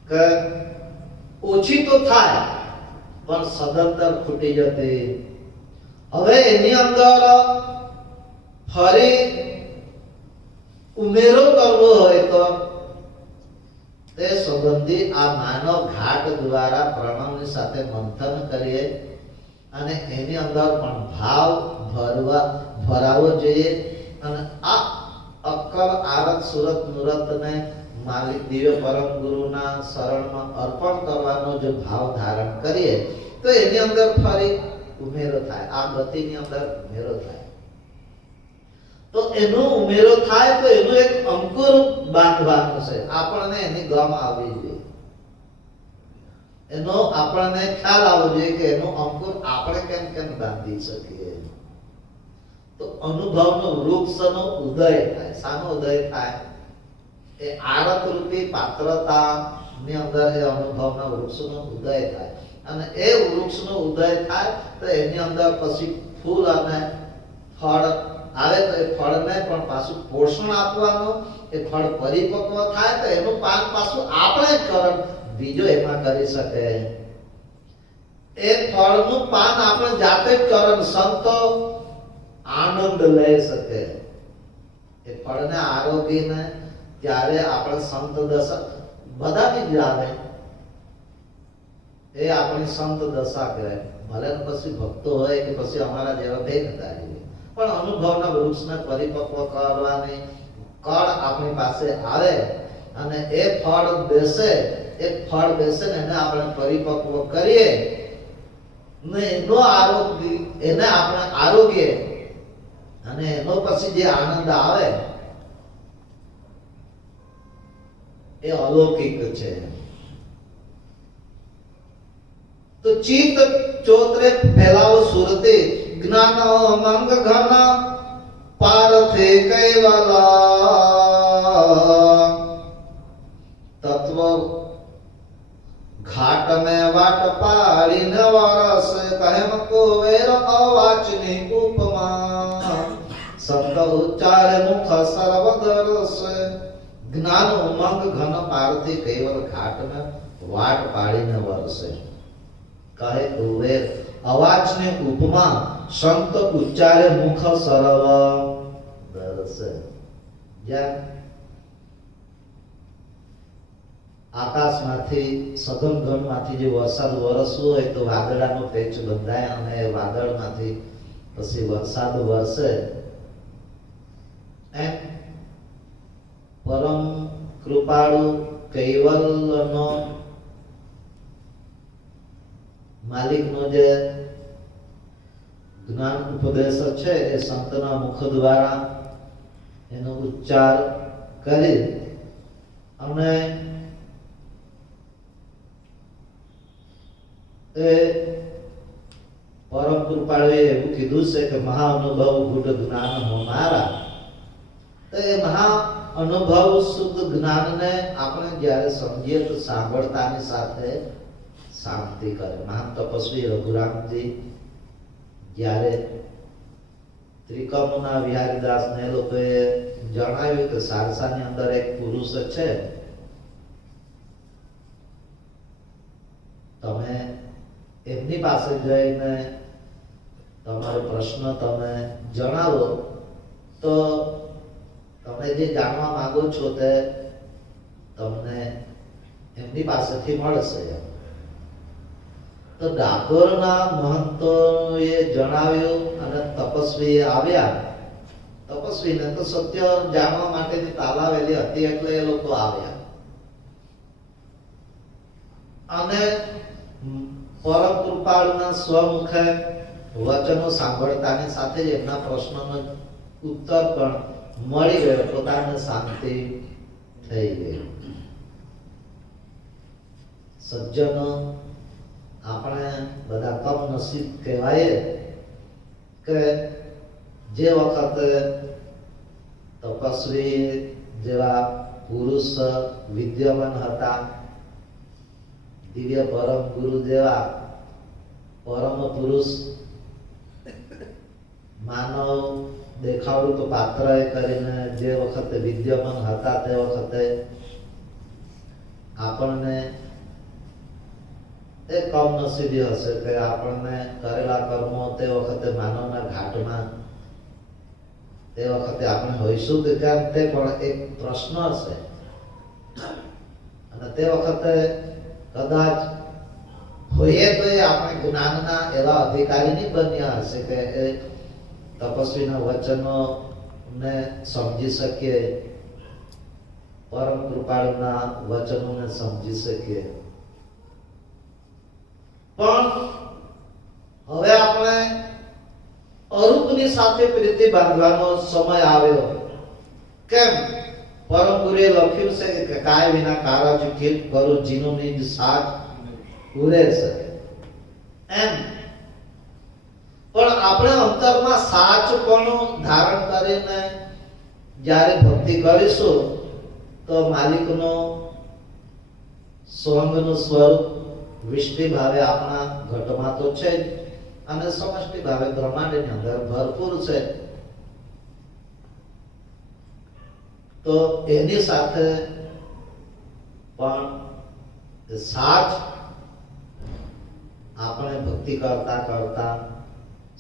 કે ઓછી તો થાય પણ સદંતર ખૂટી જતી. હવે એની અંદર ફરી ઉમેરો કરવો હોય તો તે સંબંધી આ માનવ ઘાટ દ્વારા પ્રણવની સાથે મંથન કરીએ અને એની અંદર પણ ભાવ ભરાવો જોઈએ. અને આ અક્કલ આરત સુરત મુરતને માલિક દિવ્ય પરમ ગુરુના શરણમાં અર્પણ કરવાનો જો ભાવ ધારણ કરીએ તો એની અંદર ફરી ઉમેરો થાય. આ ગતિની અંદર ઉમેરો થાય. તો એનો ઉમેરો થાય તો એનું એક અંકુર બાંધવાનું છે. આપણને એની ગમ આવવી જોઈએ. એનો આપણને ખ્યાલ આવવો જોઈએ કે એનો અંકુર આપણે કેમ કેમ બાંધી શકીએ. તો અનુભવનો વૃક્ષનો ઉદય થાય. શાનો ઉદય થાય? એ આરત રૂપી પાત્રતા ની અંદર એ અનુભવના વૃક્ષનો ઉદય થાય. અને એ વૃક્ષનો ઉદય થાય તો એની અંદર પછી ફૂલ અને ફળ આવે તો એ ફળને પણ પાછું પોષણ આપવાનું. એ ફળ પરિપક્વ થાય તો એનું પાન પાછું આપણે કરણ બીજો એમાં કરી શકે. એ ફળનું પાન આપણે જાતે જ કરણ સંતો આનંદ લઈ શકે. એ ફળને આરોગીને ત્યારે આપણે સંત દશા બધાની જ આવે. એ આપણી સંત દશા કહેવાય. ભલે પછી ભક્તો હોય કે પછી અમારા જેવા ભેગ તારી, પણ અનુભવના વૃક્ષને પરિપક્વ કરવાની કળ આપણી પાસે આવે અને એ ફળ બેસે ને એને આપણે પરિપક્વ કરીએ ને એનો આરોગ્ય એને આપણે આરોગ્ય અને એનો પછી જે આનંદ આવે એ અલૌકિક છે. તો ચિત્ત ચોતરે ફેલાવો સુરતે જ્ઞાન મંગ ઘન પારથે કૈવલા તત્વ ઘાટ में वाट पाड़ी न वारस कहम को वेर अवाचनी उपमा शब्द उच्चार मुख सर्वदरस ज्ञान उमंग घन पारथी केवल घाट में वाट पाड़ी न वर्षे कहे कुबेर अवाच ने उपमा संत उच्चारे मुख सर्व दरस. જ્યાં આકાશમાંથી સઘન ગણમાંથી જે વરસાદ વરસવો હોય તો વાદળાનો પેચ બંધાય અને વાદળમાંથી પછી વરસાદ વરસે. એમ પરમ કૃપાળુ કૈવલ્યનો માલિકનો જે જ્ઞાન ઉપદેશ છે એ સંતના મુખ દ્વારા એનો ઉચ્ચાર કરી અને એ પરમ કૃપાળુએ એવું કીધું છે કે મહા અનુભવ ગુઢ જ્ઞાન મારા. તો એ મહા અનુભવ શુદ્ધ જ્ઞાનને આપણે જ્યારે સમજીએ તો સાંભળતાની સાથે શાંતિ કરે. મહાન તપસ્વી રઘુરામજી જ્યારે ત્રિકમના વિહારીદાસને એ લોકોએ જણાવ્યું કે સારસાની અંદર એક પુરુષ છે, તમે એમની પાસે જઈને તમારો પ્રશ્ન તમે જણાવો તો તમે જે જાણવા માંગો છો તે તમને એમની પાસેથી મળશે. તો ડાકોરના મહંતોએ જણાવ્યું અને તપસ્વી આવ્યા. તપસ્વીને તો સત્ય જાણવા માટેની તાલાવેલી હતી એટલે એ લોકો આવ્યા અને પરમ કૃપાળુના સ્વમુખે વચનો સાંભળતાની સાથે જ એમના પ્રશ્નનો ઉત્તર પણ મળી ગયો. પોતાને શાંતિ થઈ ગઈ. સજ્જનો આપણે બધા કમનસીબ કહેવાય કે જે વખતે તપસ્વી જેવા પુરુષ વિદ્યમાન હતા, દિવ્ય પરમ ગુરુ જેવા પરમ પુરુષ માનવ દેખાવડું પાત્ર કરીને જે વખતે વિદ્યમાન હતા તે વખતે આપણને એ કમનસીબી હશે કે આપણને કરેલા કર્મો તે વખતે માનવના ઘાટમાં તે વખતે આપણે હોઈશું કે કેમ તે પણ એક પ્રશ્ન હશે. અને તે વખતે કદાચ હોઈએ તો એ આપણે જ્ઞાનના એવા અધિકારી નહીં બન્યા હશે કે એ તપસ્વીના વચનોને સમજી શકીએ, પરમ કૃપાળુના વચનોને સમજી શકીએ. પણ હવે આપણે અરૂપની સાથે પ્રીતિ બાંધવાનો સમય આવ્યો. કેમ? પરમ ગુરુએ લખ્યું છે કે કાય વિના કારજ કીટ કરું જીનું નિજ સાથ પૂરે છે એમ. પણ આપણે અંતરમાં સાચપણું ધારણ કરીને જ્યારે ભક્તિ કરીશું તો માલિકનો સ્વંગનું સ્વરૂપ વિષ્ટિ ભાવે આપણા ઘટમાં તો છે જ અને સમષ્ટિ ભાવે બ્રહ્માંડની અંદર ભરપૂર છે. તો એની સાથે પણ સાચ આપણે ભક્તિ કરતા કરતા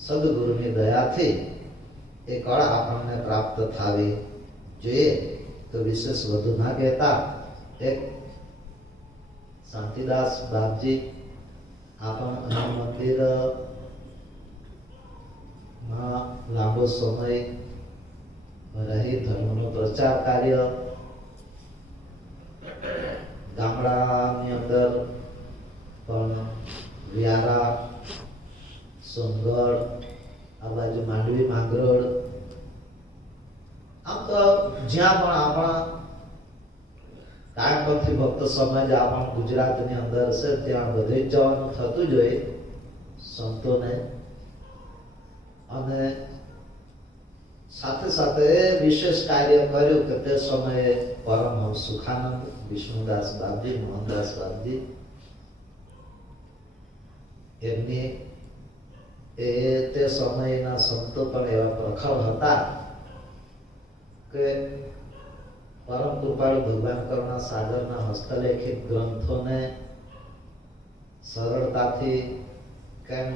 સદગુરુની દયાથી એ કળ આપણને પ્રાપ્ત થવી જોઈએ. તો વિશેષ વધુ ના કહેતા એક શાંતિદાસ બાપજી આપણા મંદિર માં લાંબો સમય રહી ધર્મનો પ્રચાર કાર્ય ગામડાની અંદર પણ વ્યારા, સોનગઢ, આ બાજુ માંડવી, માંગરોળ, આમ તો જ્યાં પણ આપણા કાયમથી ભક્ત સમાજ આપણા ગુજરાતની અંદર છે ત્યાં બધે જવાનું થતું જ હોય સંતોને. અને સાથે સાથે વિશેષ કાર્ય કર્યું કે તે સમયે પરમહંસ સુખાનંદ, વિષ્ણુદાસ બાપજી, મોહનદાસ બાપજી એમની તે સમયના સંતો પણ એવા પ્રખર હતા કે પરમ કૃપાળુ ભગવાન કરુણા સાગરના હસ્તલેખિત ગ્રંથોને સરળતાથી કેમ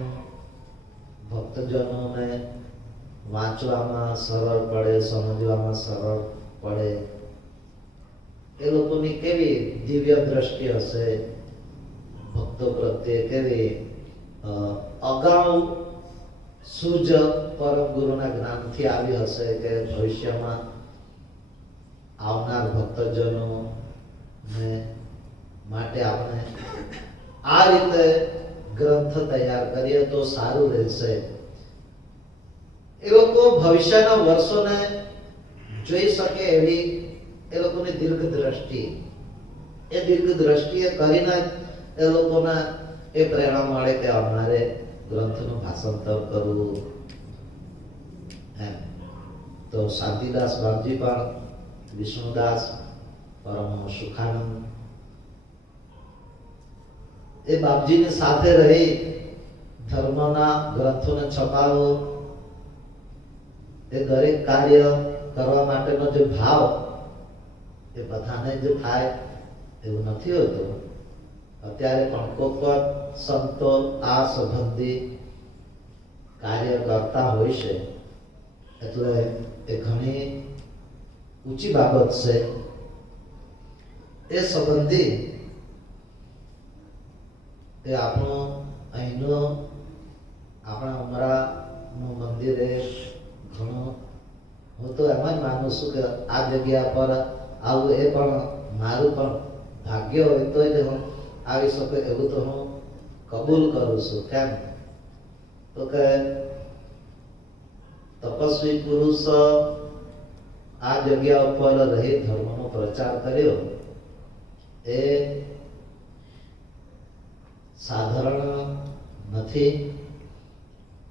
ભક્તજનોને વાંચવામાં સરળ પડે, સમજવામાં સરળ પડે, એ લોકોની કેવી દિવ્ય દ્રષ્ટિ હશે ભક્તો પ્રત્યે, કેવી અગાઉ સૂજ પરમ ગુરુના જ્ઞાનથી આવી હશે કે ભવિષ્યમાં આવનાર ભક્તજનો ને માટે આપણે આ રીતે ગ્રંથ તૈયાર કરીએ તો સારું રહેશે. એ લોકો ભવિષ્યના વર્ષોને જોઈ શકે એવી એ લોકોની દીર્ઘ દ્રષ્ટિ, એ દીર્ઘ દ્રષ્ટિએ કરીને એ લોકોને એ પ્રેરણા મળે કે અમારે ગ્રંથનું ભાષાંતર કરવું એમ. તો શાંતિદાસ બાપજી પણ, વિષ્ણુદાસ, પરમ સુખાનંદ એ બાપજીની સાથે રહી ધર્મના ગ્રંથોને છપાવો, એ દરેક કાર્ય કરવા માટેનો જે ભાવ એ બધાને જ થાય એવું નથી હોતું. અત્યારે પણ કોઈક સંતો આ સંબંધી કાર્ય કરતા હોય છે, એટલે એ ઘણી ઊંચી બાબત છે. એ સંબંધી એ આપણું અહીંનું આપણા ઉમરાનું મંદિર એ ઘણું, હું તો એમ જ માનું છું કે આ જગ્યા પર આવું એ પણ મારું પણ ભાગ્ય હોય તો જ હું આવી શકું એવું તો હું કબૂલ કરું છું. કેમ તો કે તપસ્વી પુરુષ આ જગ્યા ઉપર રહી ધર્મનો પ્રચાર કર્યો એ સાધારણ નથી.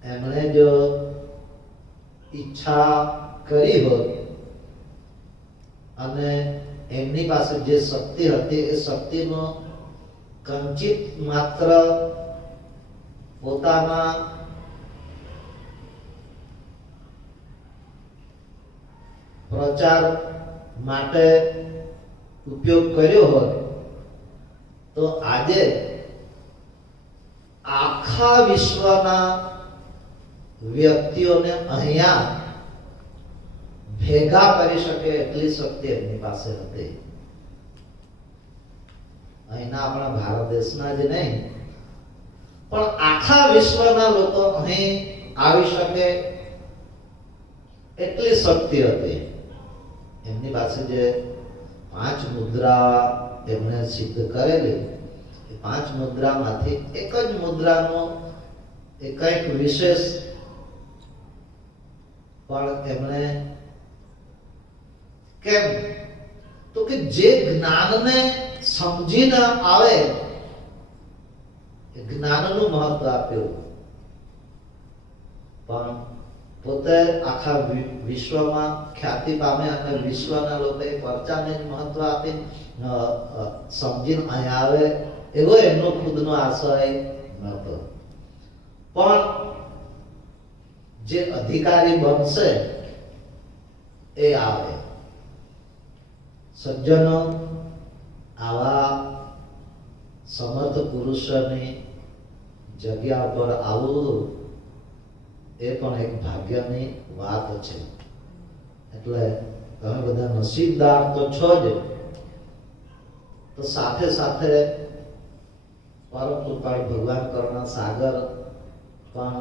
એમણે જો ઈચ્છા કરી હોત અને એમની પાસે જે શક્તિ હતી એ શક્તિનો કંચિત માત્ર પોતાના પ્રચાર માટે ઉપયોગ કર્યો હોત તો આજે આખા વિશ્વના વ્યક્તિઓને અહીંયા ભેગા કરી શકે એટલી શક્તિ એમની પાસે હતી. અહીંના આપણા ભારત દેશના જ નહીં પણ આખા વિશ્વના લોકો અહીં આવી શકે એટલી શક્તિ હતી. એમની પાસે જે 5 મુદ્રા એમણે સિદ્ધ કરેલી, એ 5 મુદ્રામાંથી એક જ મુદ્રાનો કંઈક વિશેષ પણ એમણે, કેમ તો કે જે જ્ઞાનને સમજીને આવે એ જ્ઞાનનું મહત્વ આપ્યું, પણ પોતે આખા વિશ્વમાં ખ્યાતિ પામે અને વિશ્વના લોકો એ પરચાને જ મહત્વ આપી સમજીને અહીંયા આવે એવો એમનો ખુદનો આશય નહોતો. પણ જે અધિકારી બનશે એ આવે. સજ્જનો આવા સમર્થ પુરુષોની જગ્યા પર આવવું એ પણ એક ભાગ્યની વાત છે. એટલે તમે બધા નસીબદાર તો છો જ, તો સાથે સાથે પરમ કૃપાળુ ભગવાન કરુણા સાગર પણ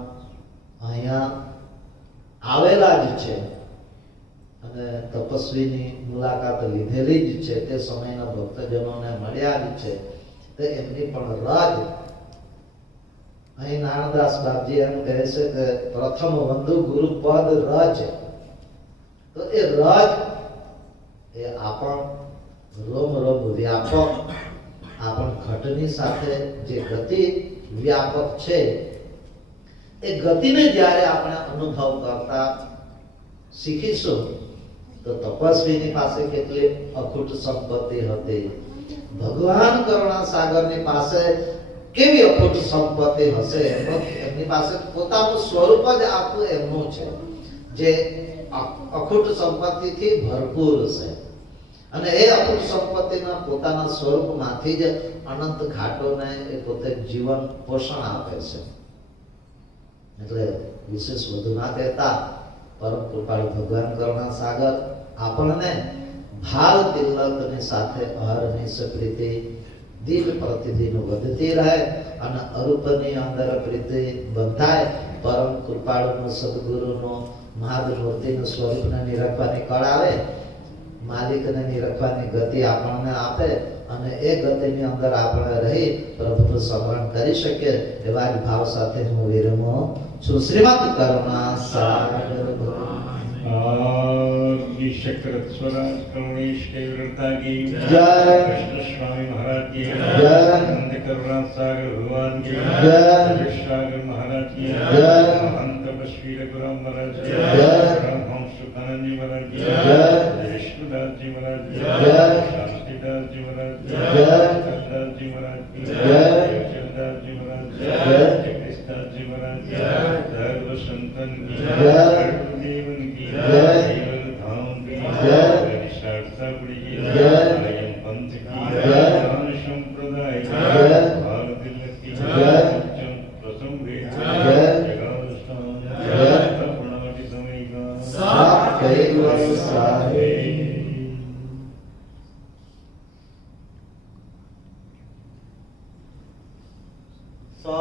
અહીંયા આવેલા જ છે અને તપસ્વીની મુલાકાત લીધેલી જ છે. તે સમયના ભક્તજનોને મળ્યા જ છે. તો એમની પણ રજ અહીં નાનદાસ બાપજી એમ કહે છે કે પ્રથમ વંદુ ગુરુપદ રજ. તો એ રજ એ આપણ રોમ રોમ વ્યાપક, આપણ ઘટની સાથે જે ગતિ વ્યાપક છે એ ગતિને જ્યારે આપણે અનુભવ કરતા શીખીશું તો તપસ્વીની પાસે કેટલી અખૂટ સંપત્તિ હતી, ભગવાન કરુણા સાગરની પાસે કેવી અખૂટ સંપત્તિ હશે. એમની પાસે પોતાનું સ્વરૂપ જ આખું એમનું છે જે અખૂટ સંપત્તિથી ભરપૂર છે અને એ અખૂટ સંપત્તિના પોતાના સ્વરૂપમાંથી જ અનંત ઘાટોને એ પોતે જીવન પોષણ આપે છે. એટલે વિશેષ વધુ ના કહેતા પરમ કૃપાળુ ભગવાન કરુણા સાગર આપણને ભાવ તિલકની સાથે અહર્નિશ પ્રીતિ દિન પ્રતિદિન વધતી રહે અને અરૂપની અંદર પ્રીતિ બંધાય. પરમ કૃપાળુનું સદગુરુનું મહાદ મૂર્તિનું સ્વરૂપને નિરખવાની કળા આવે, માલિકને નિરખવાની ગતિ આપણને આપે અને એ ગતિની અંદર આપણે રહી પ્રભુનું સ્મરણ કરી શકીએ એવા જ ભાવ સાથે હું વિરમું છું. શ્રીમદ કરુણા સાગર ભગવાન शक्रत स्वराज करुणेश के व्रता की जय। कृष्ण स्वामी महाराज की जय। नंद करुणा सागर भगवान की जय। सागर महाराज की जय। महंत तपस्वी रघुराम महाराज की जय। रामहंस सुखानंद जी महाराज की जय। विष्णुदास जी महाराज की जय। शास्त्रीदास जी महाराज की जय। करदास जी महाराज की जय। जगदास जी महाराज की जय। जगदीशदास जी महाराज की सर्व संतन की जय। सर्वदेवन की जय। केवल धाम की जय। शास्त्रापुरी की जय। आर्यन पंथ की जय। ज्ञान संप्रदाय की जय। भारत की जय। प्रसंगे जय। जगावस्थान जय। तपणाति समय का साधैव साधे। सा